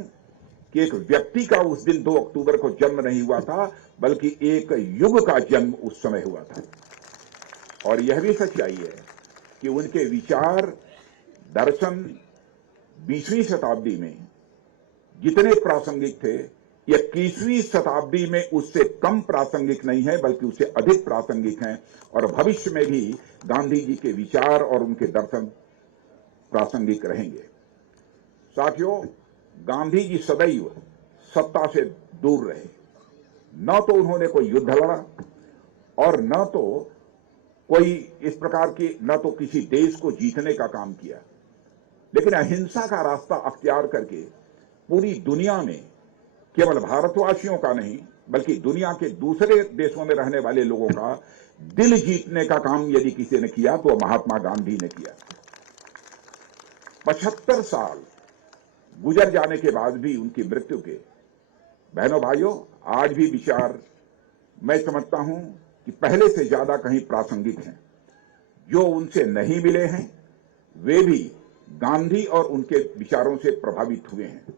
कि एक व्यक्ति का उस दिन 2 अक्टूबर को जन्म नहीं हुआ था, बल्कि एक युग का जन्म उस समय हुआ था। और यह भी सच्चाई है कि उनके विचार, दर्शन 20वीं शताब्दी में जितने प्रासंगिक थे, 21वीं शताब्दी में उससे कम प्रासंगिक नहीं है, बल्कि उससे अधिक प्रासंगिक हैं और भविष्य में भी गांधी जी के विचार और उनके दर्शन प्रासंगिक रहेंगे। साथियों, गांधी जी सदैव सत्ता से दूर रहे। न तो उन्होंने कोई युद्ध लड़ा और न तो कोई इस प्रकार की, न तो किसी देश को जीतने का काम किया, लेकिन अहिंसा का रास्ता अख्तियार करके पूरी दुनिया में केवल भारतवासियों का नहीं, बल्कि दुनिया के दूसरे देशों में रहने वाले लोगों का दिल जीतने का काम यदि किसी ने किया तो महात्मा गांधी ने किया। 75 साल गुजर जाने के बाद भी उनकी मृत्यु के, बहनों भाइयों, आज भी विचार मैं समझता हूं कि पहले से ज्यादा कहीं प्रासंगिक हैं। जो उनसे नहीं मिले हैं वे भी गांधी और उनके विचारों से प्रभावित हुए हैं।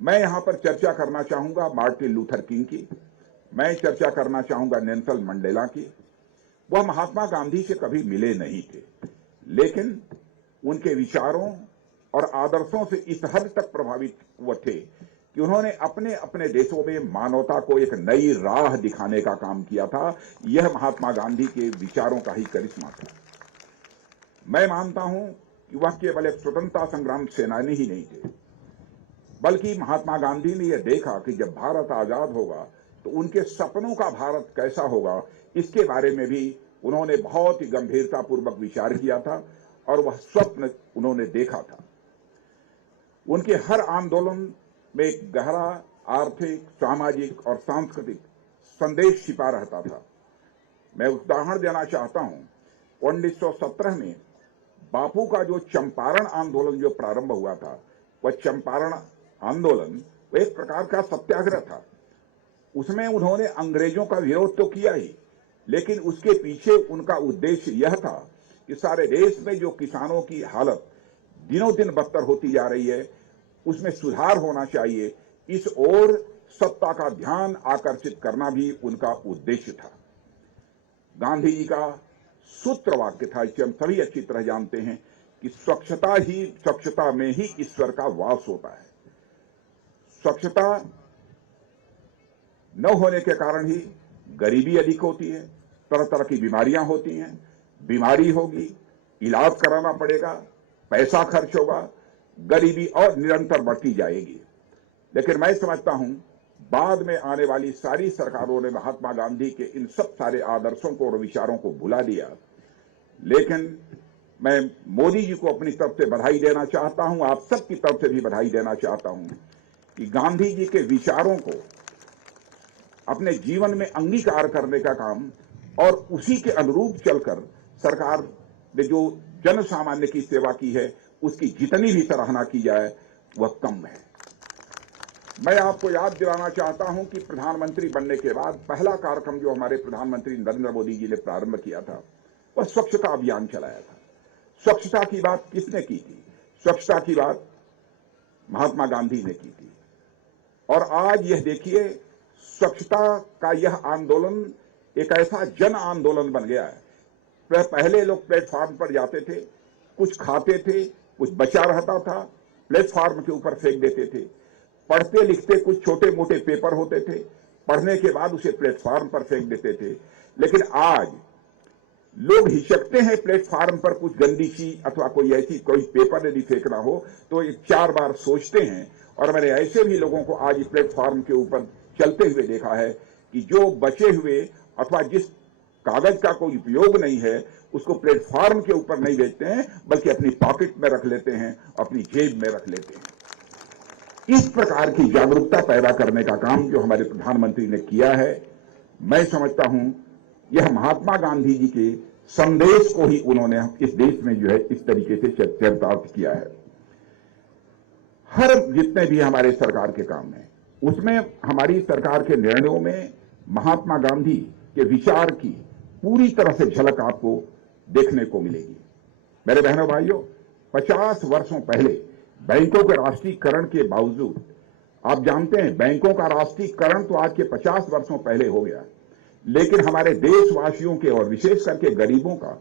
मैं यहां पर चर्चा करना चाहूंगा मार्टिन लूथर किंग की, मैं चर्चा करना चाहूंगा नेल्सन मंडेला की। वह महात्मा गांधी से कभी मिले नहीं थे, लेकिन उनके विचारों और आदर्शों से इस हद तक प्रभावित हुए थे कि उन्होंने अपने अपने देशों में मानवता को एक नई राह दिखाने का काम किया था। यह महात्मा गांधी के विचारों का ही करिश्मा था। मैं मानता हूं कि वह केवल एक स्वतंत्रता संग्राम सेनानी ही नहीं थे, बल्कि महात्मा गांधी ने यह देखा कि जब भारत आजाद होगा तो उनके सपनों का भारत कैसा होगा, इसके बारे में भी उन्होंने बहुत ही गंभीरतापूर्वक विचार किया था और वह स्वप्न उन्होंने देखा था। उनके हर आंदोलन में एक गहरा आर्थिक, सामाजिक और सांस्कृतिक संदेश छिपा रहता था। मैं उदाहरण देना चाहता हूं। 1917 में बापू का जो चंपारण आंदोलन जो प्रारंभ हुआ था, वह चंपारण आंदोलन वह एक प्रकार का सत्याग्रह था। उसमें उन्होंने अंग्रेजों का विरोध तो किया ही, लेकिन उसके पीछे उनका उद्देश्य यह था कि सारे देश में जो किसानों की हालत दिनों दिन बदतर होती जा रही है, उसमें सुधार होना चाहिए। इस ओर सत्ता का ध्यान आकर्षित करना भी उनका उद्देश्य था। गांधी जी का सूत्र वाक्य था, इसे हम सभी अच्छी तरह जानते हैं कि स्वच्छता में ही ईश्वर का वास होता है। स्वच्छता न होने के कारण ही गरीबी अधिक होती है, तरह तरह की बीमारियां होती हैं। बीमारी होगी, इलाज कराना पड़ेगा, पैसा खर्च होगा, गरीबी और निरंतर बढ़ती जाएगी। लेकिन मैं समझता हूं बाद में आने वाली सारी सरकारों ने महात्मा गांधी के इन सब सारे आदर्शों को और विचारों को भुला दिया। लेकिन मैं मोदी जी को अपनी तरफ से बधाई देना चाहता हूं, आप सबकी तरफ से भी बधाई देना चाहता हूं कि गांधी जी के विचारों को अपने जीवन में अंगीकार करने का काम और उसी के अनुरूप चलकर सरकार ने जो जन सामान्य की सेवा की है उसकी जितनी भी सराहना की जाए वह कम है। मैं आपको याद दिलाना चाहता हूं कि प्रधानमंत्री बनने के बाद पहला कार्यक्रम जो हमारे प्रधानमंत्री नरेंद्र मोदी जी ने प्रारंभ किया था वह स्वच्छता अभियान चलाया था। स्वच्छता की बात किसने की थी? स्वच्छता की बात महात्मा गांधी ने की थी। और आज यह देखिए, स्वच्छता का यह आंदोलन एक ऐसा जन आंदोलन बन गया है। पहले लोग प्लेटफॉर्म पर जाते थे, कुछ खाते थे, कुछ बचा रहता था, प्लेटफॉर्म के ऊपर फेंक देते थे। पढ़ते लिखते कुछ छोटे मोटे पेपर होते थे, पढ़ने के बाद उसे प्लेटफॉर्म पर फेंक देते थे। लेकिन आज लोग हिचकते हैं प्लेटफॉर्म पर कुछ गंदी सी अथवा कोई ऐसी कोई पेपर यदि फेंकना हो तो 4 बार सोचते हैं। और मैंने ऐसे भी लोगों को आज प्लेटफॉर्म के ऊपर चलते हुए देखा है कि जो बचे हुए अथवा जिस कागज का कोई उपयोग नहीं है उसको प्लेटफॉर्म के ऊपर नहीं बेचते हैं, बल्कि अपनी पॉकेट में रख लेते हैं, अपनी जेब में रख लेते हैं। इस प्रकार की जागरूकता पैदा करने का काम जो हमारे प्रधानमंत्री ने किया है, मैं समझता हूं यह महात्मा गांधी जी के संदेश को ही उन्होंने इस देश में जो है इस तरीके से चरितार्थ किया है। हर जितने भी हमारे सरकार के काम हैं उसमें हमारी सरकार के निर्णयों में महात्मा गांधी के विचार की पूरी तरह से झलक आपको देखने को मिलेगी। मेरे बहनों भाइयों, 50 वर्षों पहले बैंकों के राष्ट्रीयकरण के बावजूद, आप जानते हैं बैंकों का राष्ट्रीयकरण तो आज के 50 वर्षों पहले हो गया, लेकिन हमारे देशवासियों के और विशेष करके गरीबों का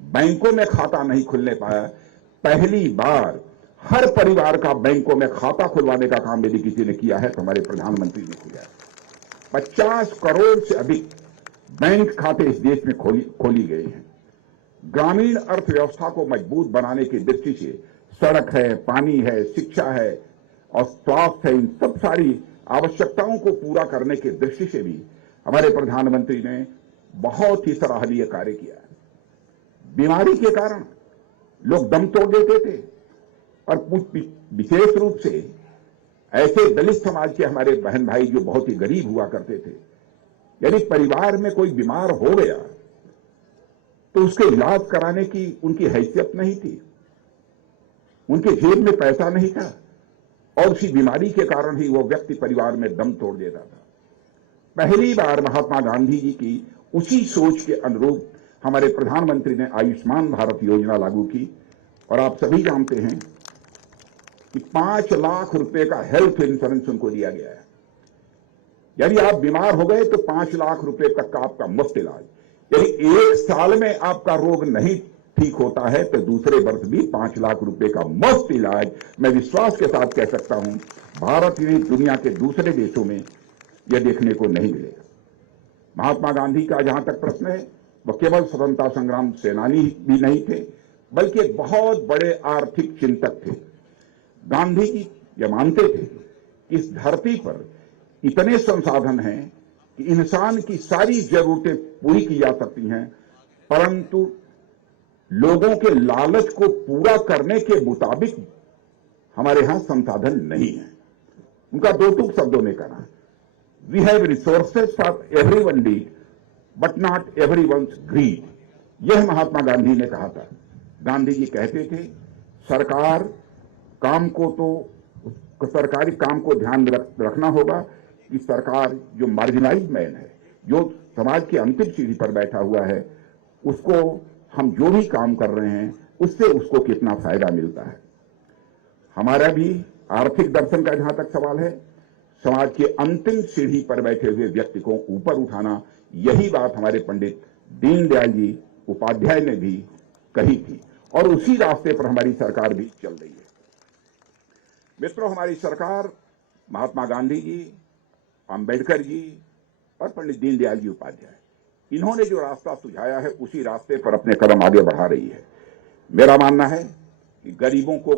बैंकों में खाता नहीं खुलने पाया। पहली बार हर परिवार का बैंकों में खाता खुलवाने का काम यदि किसी ने किया है तो हमारे प्रधानमंत्री ने किया है। 50 करोड़ से अधिक बैंक खाते इस देश में खोली गए हैं। ग्रामीण अर्थव्यवस्था को मजबूत बनाने की दृष्टि से सड़क है, पानी है, शिक्षा है और स्वास्थ्य है, इन सब सारी आवश्यकताओं को पूरा करने की दृष्टि से भी हमारे प्रधानमंत्री ने बहुत ही सराहनीय कार्य किया है। बीमारी के कारण लोग दम तोड़ देते थे और विशेष रूप से ऐसे दलित समाज के हमारे बहन भाई जो बहुत ही गरीब हुआ करते थे, यदि परिवार में कोई बीमार हो गया तो उसके इलाज कराने की उनकी हैसियत नहीं थी, उनके जेब में पैसा नहीं था और उसी बीमारी के कारण ही वो व्यक्ति परिवार में दम तोड़ देता था। पहली बार महात्मा गांधी जी की उसी सोच के अनुरूप हमारे प्रधानमंत्री ने आयुष्मान भारत योजना लागू की और आप सभी जानते हैं कि 5 लाख रुपए का हेल्थ इंश्योरेंस उनको दिया गया है। यदि आप बीमार हो गए तो 5 लाख रुपए तक का आपका मुफ्त इलाज, यदि 1 साल में आपका रोग नहीं ठीक होता है तो दूसरे वर्ष भी 5 लाख रुपए का मुफ्त इलाज, मैं विश्वास के साथ कह सकता हूं भारत ही दुनिया के दूसरे देशों में यह देखने को नहीं मिलेगा। महात्मा गांधी का जहां तक प्रश्न है, वह केवल स्वतंत्रता संग्राम सेनानी भी नहीं थे बल्कि एक बहुत बड़े आर्थिक चिंतक थे। गांधी जी यह मानते थे कि इस धरती पर इतने संसाधन हैं कि इंसान की सारी जरूरतें पूरी की जा सकती हैं, परंतु लोगों के लालच को पूरा करने के मुताबिक हमारे यहां संसाधन नहीं है। उनका 2 टूक शब्दों में कहना, we have resources for everyone need but not everyone's greed. यह महात्मा गांधी ने कहा था। गांधी जी कहते थे सरकार काम को तो सरकारी काम को ध्यान रखना होगा कि सरकार जो मार्जिनाइज मैन है, जो समाज की अंतिम सीढ़ी पर बैठा हुआ है, उसको हम जो भी काम कर रहे हैं उससे उसको कितना फायदा मिलता है। हमारा भी आर्थिक दर्शन का जहां तक सवाल है, समाज के अंतिम सीढ़ी पर बैठे हुए व्यक्ति को ऊपर उठाना, यही बात हमारे पंडित दीनदयाल जी उपाध्याय ने भी कही थी और उसी रास्ते पर हमारी सरकार भी चल रही है। मित्रों, हमारी सरकार महात्मा गांधी जी, अंबेडकर जी और पंडित दीनदयाल जी उपाध्याय, इन्होंने जो रास्ता सुझाया है उसी रास्ते पर अपने कदम आगे बढ़ा रही है। मेरा मानना है कि गरीबों को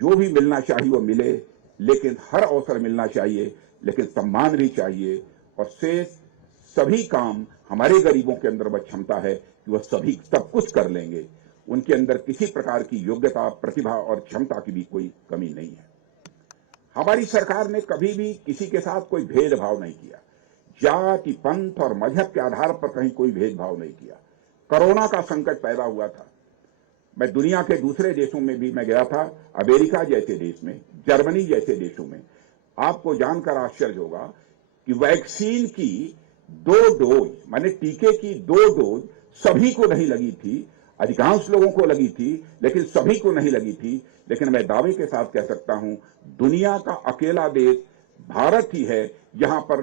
जो भी मिलना चाहिए वो मिले, लेकिन हर अवसर मिलना चाहिए, लेकिन सम्मान भी चाहिए। और शेष सभी काम हमारे गरीबों के अंदर वह क्षमता है कि वह सभी सब कुछ कर लेंगे। उनके अंदर किसी प्रकार की योग्यता, प्रतिभा और क्षमता की भी कोई कमी नहीं है। हमारी सरकार ने कभी भी किसी के साथ कोई भेदभाव नहीं किया, जाति, पंथ और मजहब के आधार पर कहीं कोई भेदभाव नहीं किया। कोरोना का संकट पैदा हुआ था, मैं दुनिया के दूसरे देशों में भी मैं गया था, अमेरिका जैसे देश में, जर्मनी जैसे देशों में। आपको जानकर आश्चर्य होगा कि वैक्सीन की 2 डोज, माने टीके की 2 डोज सभी को नहीं लगी थी। अधिकांश लोगों को लगी थी, लेकिन सभी को नहीं लगी थी। लेकिन मैं दावे के साथ कह सकता हूं, दुनिया का अकेला देश भारत ही है जहां पर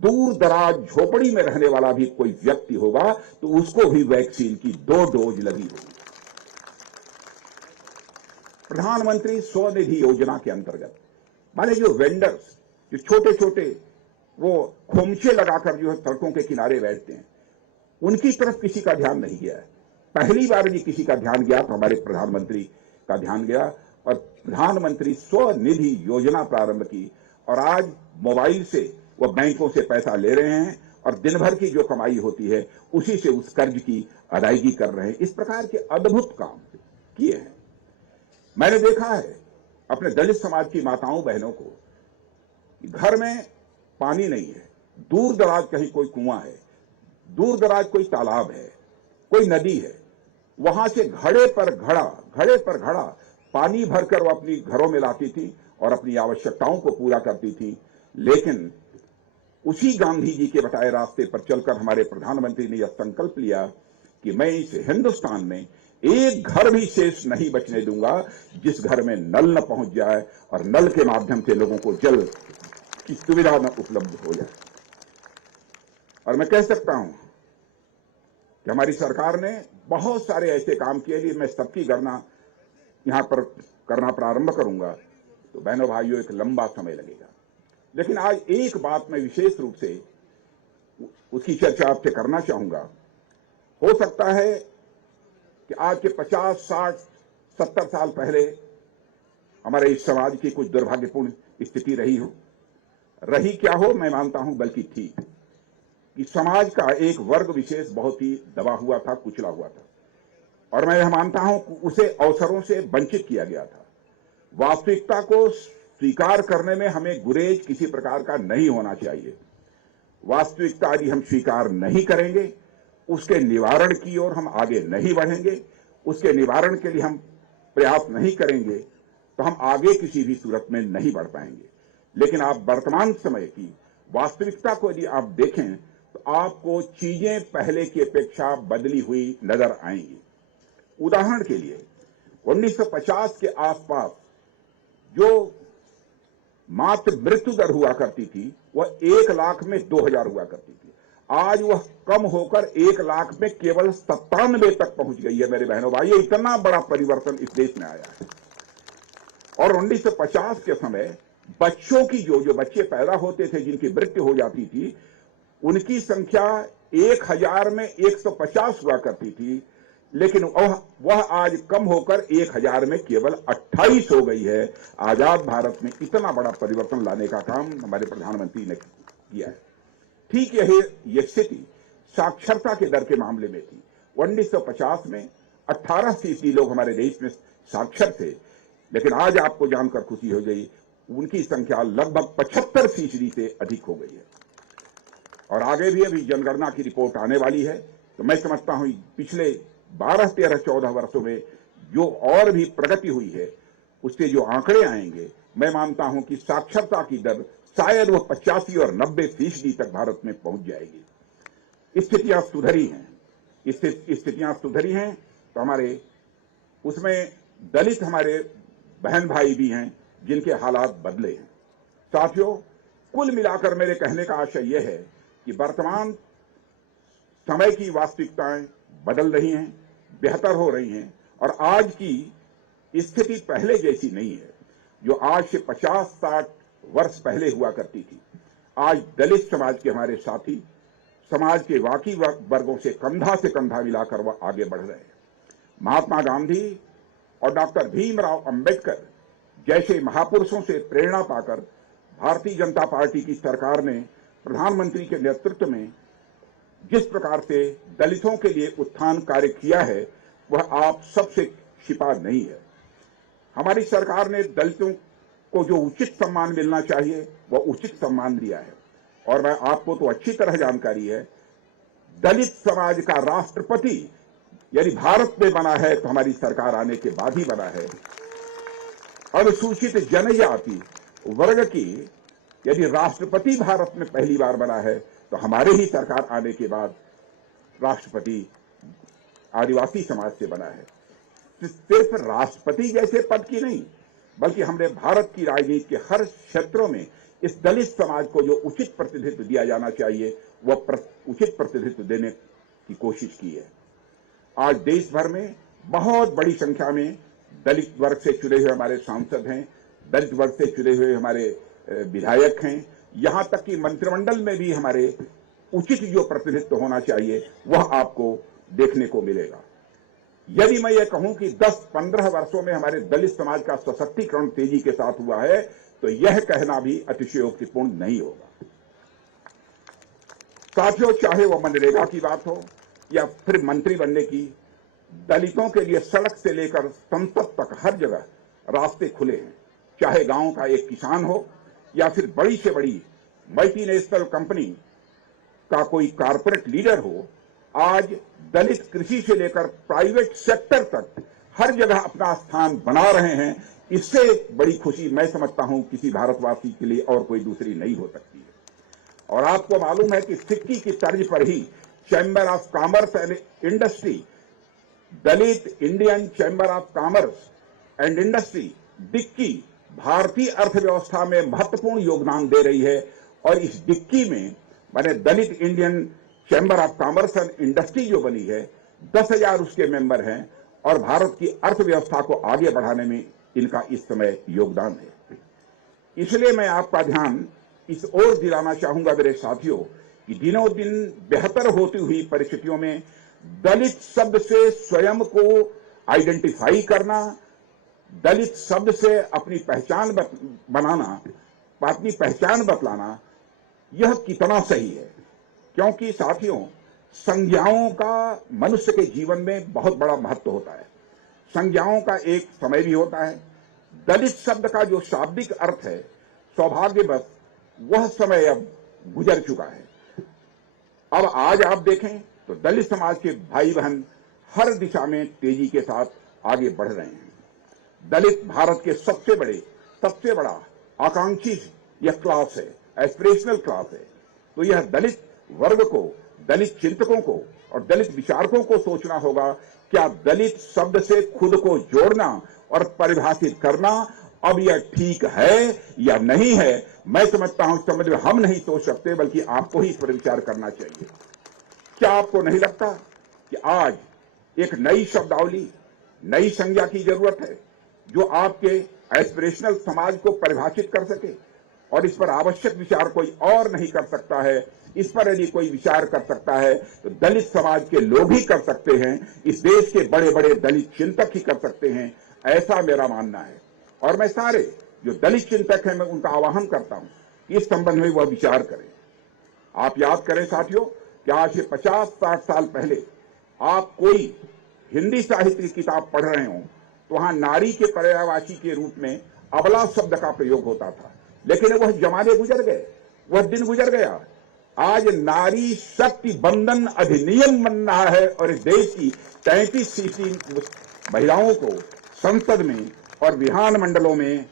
दूर दराज झोपड़ी में रहने वाला भी कोई व्यक्ति होगा तो उसको भी वैक्सीन की 2 डोज लगी होगी। प्रधानमंत्री स्वनिधि योजना के अंतर्गत माने जो वेंडर्स, जो छोटे छोटे वो खोमचे लगाकर जो है सड़कों के किनारे बैठते हैं, उनकी तरफ किसी का ध्यान नहीं गया है। पहली बार भी किसी का ध्यान गया तो हमारे प्रधानमंत्री का ध्यान गया और प्रधानमंत्री स्वनिधि योजना प्रारंभ की। और आज मोबाइल से वो बैंकों से पैसा ले रहे हैं और दिन भर की जो कमाई होती है उसी से उस कर्ज की अदायगी कर रहे हैं। इस प्रकार के अद्भुत काम किए हैं। मैंने देखा है अपने दलित समाज की माताओं बहनों को, घर में पानी नहीं है, दूर दराज कहीं कोई कुआं है, दूर दराज कोई तालाब है, कोई नदी है, वहां से घड़े पर घड़ा पानी भरकर वो अपनी घरों में लाती थी और अपनी आवश्यकताओं को पूरा करती थी। लेकिन उसी गांधी जी के बताए रास्ते पर चलकर हमारे प्रधानमंत्री ने यह संकल्प लिया कि मैं इस हिंदुस्तान में एक घर भी शेष नहीं बचने दूंगा जिस घर में नल न पहुंच जाए और नल के माध्यम से लोगों को जल की सुविधा न उपलब्ध हो जाए। और मैं कह सकता हूं कि हमारी सरकार ने बहुत सारे ऐसे काम किए। लिए मैं सबकी गणना यहां पर करना प्रारंभ करूंगा तो बहनों भाइयों एक लंबा समय लगेगा। लेकिन आज एक बात मैं विशेष रूप से उसकी चर्चा आपसे करना चाहूंगा। हो सकता है कि आज के 50, 60, 70 साल पहले हमारे इस समाज की कुछ दुर्भाग्यपूर्ण स्थिति रही हो, रही क्या हो मैं मानता हूं, बल्कि थी कि समाज का एक वर्ग विशेष बहुत ही दबा हुआ था, कुचला हुआ था और मैं यह मानता हूं कि उसे अवसरों से वंचित किया गया था। वास्तविकता को स्वीकार करने में हमें गुरेज किसी प्रकार का नहीं होना चाहिए। वास्तविकता यदि हम स्वीकार नहीं करेंगे, उसके निवारण की ओर हम आगे नहीं बढ़ेंगे, उसके निवारण के लिए हम प्रयास नहीं करेंगे तो हम आगे किसी भी सूरत में नहीं बढ़ पाएंगे। लेकिन आप वर्तमान समय की वास्तविकता को यदि आप देखें तो आपको चीजें पहले की अपेक्षा बदली हुई नजर आएंगी। उदाहरण के लिए 1950 के आसपास जो मात्र मृत्यु दर हुआ करती थी वह 1 लाख में 2000 हुआ करती थी। आज वह कम होकर 1 लाख में केवल 97 तक पहुंच गई है। मेरे बहनों भाइयों, इतना बड़ा परिवर्तन इस देश में आया है। और 1950 के समय बच्चों की जो बच्चे पैदा होते थे, जिनकी मृत्यु हो जाती थी, उनकी संख्या 1000 में 150 हुआ करती थी। लेकिन वह आज कम होकर 1000 में केवल 28 हो गई है। आजाद भारत में इतना बड़ा परिवर्तन लाने का काम हमारे प्रधानमंत्री ने किया है। ठीक यह स्थिति साक्षरता के दर के मामले में थी। 1950 में 18% लोग हमारे देश में साक्षर थे, लेकिन आज आपको जानकर खुशी हो गई उनकी संख्या लगभग 75% से अधिक हो गई है। और आगे भी अभी जनगणना की रिपोर्ट आने वाली है, तो मैं समझता हूं पिछले 12, 13, 14 वर्षों में जो और भी प्रगति हुई है, उससे जो आंकड़े आएंगे, मैं मानता हूं कि साक्षरता की दर शायद वह 85 और 90% तक भारत में पहुंच जाएगी। स्थितियां सुधरी हैं। स्थितियां सुधरी हैं तो हमारे उसमें दलित हमारे बहन भाई भी हैं जिनके हालात बदले हैं। साथियों, कुल मिलाकर मेरे कहने का आशय यह है कि वर्तमान समय की वास्तविकताएं बदल रही हैं, बेहतर हो रही हैं और आज की स्थिति पहले जैसी नहीं है जो आज से 50-60 वर्ष पहले हुआ करती थी। आज दलित समाज के हमारे साथी समाज के बाकी वर्गों से कंधा मिलाकर वह आगे बढ़ रहे हैं। महात्मा गांधी और डॉक्टर भीमराव अंबेडकर जैसे महापुरुषों से प्रेरणा पाकर भारतीय जनता पार्टी की सरकार ने प्रधानमंत्री के नेतृत्व में जिस प्रकार से दलितों के लिए उत्थान कार्य किया है वह आप सबसे छिपा नहीं है। हमारी सरकार ने दलितों को जो उचित सम्मान मिलना चाहिए वह उचित सम्मान दिया है। और मैं आपको तो अच्छी तरह जानकारी है, दलित समाज का राष्ट्रपति यदि भारत में बना है तो हमारी सरकार आने के बाद ही बना है। अनुसूचित जनजाति वर्ग की यदि राष्ट्रपति भारत में पहली बार बना है तो हमारे ही सरकार आने के बाद राष्ट्रपति आदिवासी समाज से बना है। सिर्फ राष्ट्रपति जैसे पद की नहीं, बल्कि हमने भारत की राजनीति के हर क्षेत्रों में इस दलित समाज को जो उचित प्रतिनिधित्व दिया जाना चाहिए वह उचित प्रतिनिधित्व देने की कोशिश की है। आज देश भर में बहुत बड़ी संख्या में दलित वर्ग से चुने हुए हमारे सांसद हैं, दलित वर्ग से चुने हुए हमारे विधायक हैं, यहां तक कि मंत्रिमंडल में भी हमारे उचित जो प्रतिनिधित्व होना चाहिए वह आपको देखने को मिलेगा। यदि मैं ये कहूं कि 10-15 वर्षों में हमारे दलित समाज का सशक्तिकरण तेजी के साथ हुआ है तो यह कहना भी अतिशयोक्तिपूर्ण नहीं होगा। साथियों, चाहे वह मनरेगा की बात हो या फिर मंत्री बनने की, दलितों के लिए सड़क से लेकर संसद तक हर जगह रास्ते खुले हैं। चाहे गांव का एक किसान हो या फिर बड़ी से बड़ी मल्टीनेशनल कंपनी का कोई कारपोरेट लीडर हो, आज दलित कृषि से लेकर प्राइवेट सेक्टर तक हर जगह अपना स्थान बना रहे हैं। इससे बड़ी खुशी मैं समझता हूं किसी भारतवासी के लिए और कोई दूसरी नहीं हो सकती है। और आपको मालूम है कि सिक्की की तर्ज पर ही chamber of commerce and industry, दलित Indian chamber of commerce and industry DICCI भारतीय अर्थव्यवस्था में महत्वपूर्ण योगदान दे रही है। और इस डिक्की में माने दलित Indian chamber of commerce and industry जो बनी है, 10,000 उसके मेंबर हैं और भारत की अर्थव्यवस्था को आगे बढ़ाने में इनका इस समय योगदान है। इसलिए मैं आपका ध्यान इस ओर दिलाना चाहूंगा मेरे साथियों कि दिनों दिन बेहतर होती हुई परिस्थितियों में दलित शब्द से स्वयं को आइडेंटिफाई करना, दलित शब्द से अपनी पहचान बनाना, अपनी पहचान बतलाना, यह कितना सही है। क्योंकि साथियों, संज्ञाओं का मनुष्य के जीवन में बहुत बड़ा महत्व होता है। संज्ञाओं का एक समय भी होता है। दलित शब्द का जो शाब्दिक अर्थ है, सौभाग्यवश वह समय अब गुजर चुका है। अब आज आप देखें तो दलित समाज के भाई बहन हर दिशा में तेजी के साथ आगे बढ़ रहे हैं। दलित भारत के सबसे बड़ा आकांक्षी यह क्लास है, एस्पिरेशनल क्लास है। तो यह दलित वर्ग को, दलित चिंतकों को और दलित विचारकों को सोचना होगा, क्या दलित शब्द से खुद को जोड़ना और परिभाषित करना अब यह ठीक है या नहीं है। मैं समझता हूं समझ में हम नहीं सोच सकते, बल्कि आपको ही इस पर विचार करना चाहिए। क्या आपको नहीं लगता कि आज एक नई शब्दावली, नई संज्ञा की जरूरत है जो आपके एस्पिरेशनल समाज को परिभाषित कर सके? और इस पर आवश्यक विचार कोई और नहीं कर सकता है। इस पर यदि कोई विचार कर सकता है तो दलित समाज के लोग ही कर सकते हैं, इस देश के बड़े बड़े दलित चिंतक ही कर सकते हैं, ऐसा मेरा मानना है। और मैं सारे जो दलित चिंतक हैं मैं उनका आह्वान करता हूं कि इस संबंध में वह विचार करें। आप याद करें साथियों कि आज से 50-60 साल पहले आप कोई हिंदी साहित्य की किताब पढ़ रहे हो तो वहां नारी के पर्यायवाची के रूप में अबला शब्द का प्रयोग होता था। लेकिन वह जमाने गुजर गए, वह दिन गुजर गया। आज नारी शक्ति बंधन अधिनियम बन रहा है और इस देश की 33% महिलाओं को संसद में और विधान मंडलों में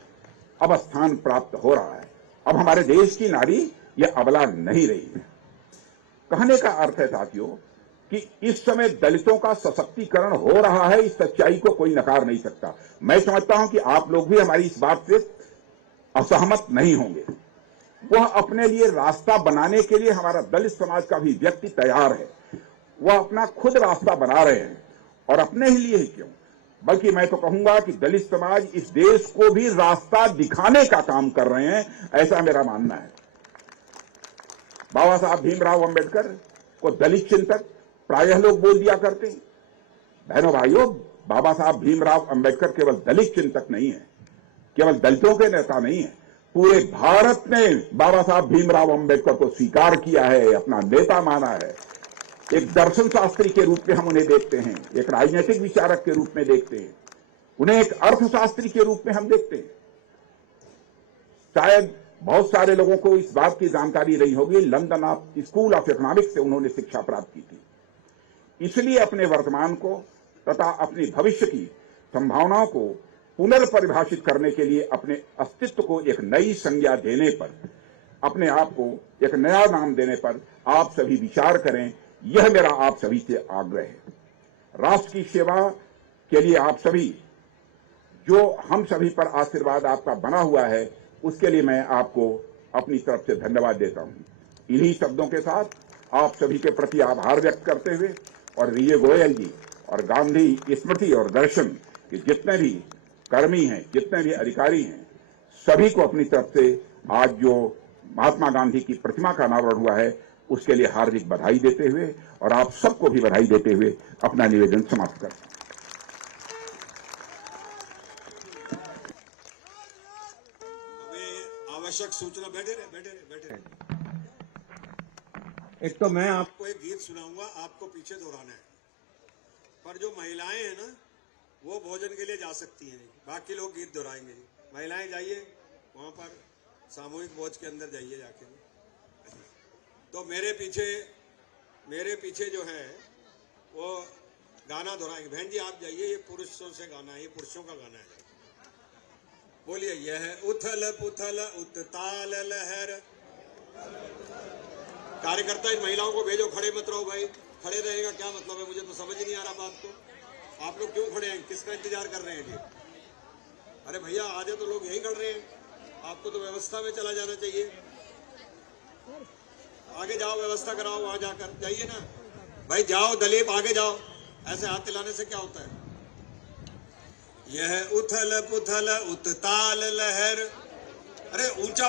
अब स्थान प्राप्त हो रहा है। अब हमारे देश की नारी यह अबला नहीं रही है। कहने का अर्थ है साथियों कि इस समय दलितों का सशक्तिकरण हो रहा है, इस सच्चाई को कोई नकार नहीं सकता। मैं समझता हूं कि आप लोग भी हमारी इस बात से असहमत नहीं होंगे। वह अपने लिए रास्ता बनाने के लिए हमारा दलित समाज का भी व्यक्ति तैयार है। वह अपना खुद रास्ता बना रहे हैं और अपने ही लिए ही क्यों, बल्कि मैं तो कहूंगा कि दलित समाज इस देश को भी रास्ता दिखाने का काम कर रहे हैं, ऐसा मेरा मानना है। बाबा साहब भीमराव अंबेडकर को दलित चिंतक प्रायः लोग बोल दिया करते हैं। बहनों भाइयों, बाबा साहब भीमराव अंबेडकर केवल दलित चिंतक नहीं है, केवल दलितों के नेता नहीं है, पूरे भारत ने बाबा साहब भीमराव अंबेडकर को स्वीकार किया है, अपना नेता माना है। एक दर्शन शास्त्री के रूप में हम उन्हें देखते हैं, एक राजनीतिक विचारक के रूप में देखते हैं, उन्हें एक अर्थशास्त्री के रूप में हम देखते हैं। शायद बहुत सारे लोगों को इस बात की जानकारी रही होगी, लंदन स्कूल ऑफ इकोनॉमिक्स से उन्होंने शिक्षा प्राप्त की थी। इसलिए अपने वर्तमान को तथा अपनी भविष्य की संभावनाओं को पुनर्परिभाषित करने के लिए अपने अस्तित्व को एक नई संज्ञा देने पर, अपने आप को एक नया नाम देने पर आप सभी विचार करें, यह मेरा आप सभी से आग्रह है। राष्ट्र की सेवा के लिए आप सभी, जो हम सभी पर आशीर्वाद आपका बना हुआ है, उसके लिए मैं आपको अपनी तरफ से धन्यवाद देता हूं। इन्हीं शब्दों के साथ आप सभी के प्रति आभार व्यक्त करते हुए और विजय गोयल जी और गांधी स्मृति और दर्शन के जितने भी कर्मी हैं, जितने भी अधिकारी हैं, सभी को अपनी तरफ से आज जो महात्मा गांधी की प्रतिमा का अनावरण हुआ है उसके लिए हार्दिक बधाई देते हुए और आप सबको भी बधाई देते हुए अपना निवेदन समाप्त करता हूं। आवश्यक सूचना बैठे रहे। एक तो मैं आपको एक गीत सुनाऊंगा, आपको पीछे दोहराना है। पर जो महिलाएं हैं ना, वो भोजन के लिए जा सकती हैं, बाकी लोग गीत दोहराएंगे जी। महिलाएं जाइए वहां पर सामूहिक भोज के अंदर जाइए जाके। तो मेरे पीछे जो है वो गाना दोहराएंगे। बहन जी आप जाइए, ये पुरुषों से गाना है, ये पुरुषों का गाना है। बोलिए, यह उथल पुथल उत्ताल लहर। कार्यकर्ता इन महिलाओं को भेजो, खड़े मत रहो भाई। खड़े रहेगा क्या मतलब है, मुझे तो समझ ही नहीं आ रहा बात। तो आप लोग क्यों खड़े हैं, किसका इंतजार कर रहे हैं जी? अरे भैया आधे तो लोग यही खड़ रहे हैं, आपको तो व्यवस्था में चला जाना चाहिए। आगे जाओ, व्यवस्था कराओ, वहां जाकर जाइए ना भाई। जाओ दलीप, आगे जाओ। ऐसे हाथ हिलाने से क्या होता है? यह उथल पुथल उत्ताल लहर। अरे ऊंचा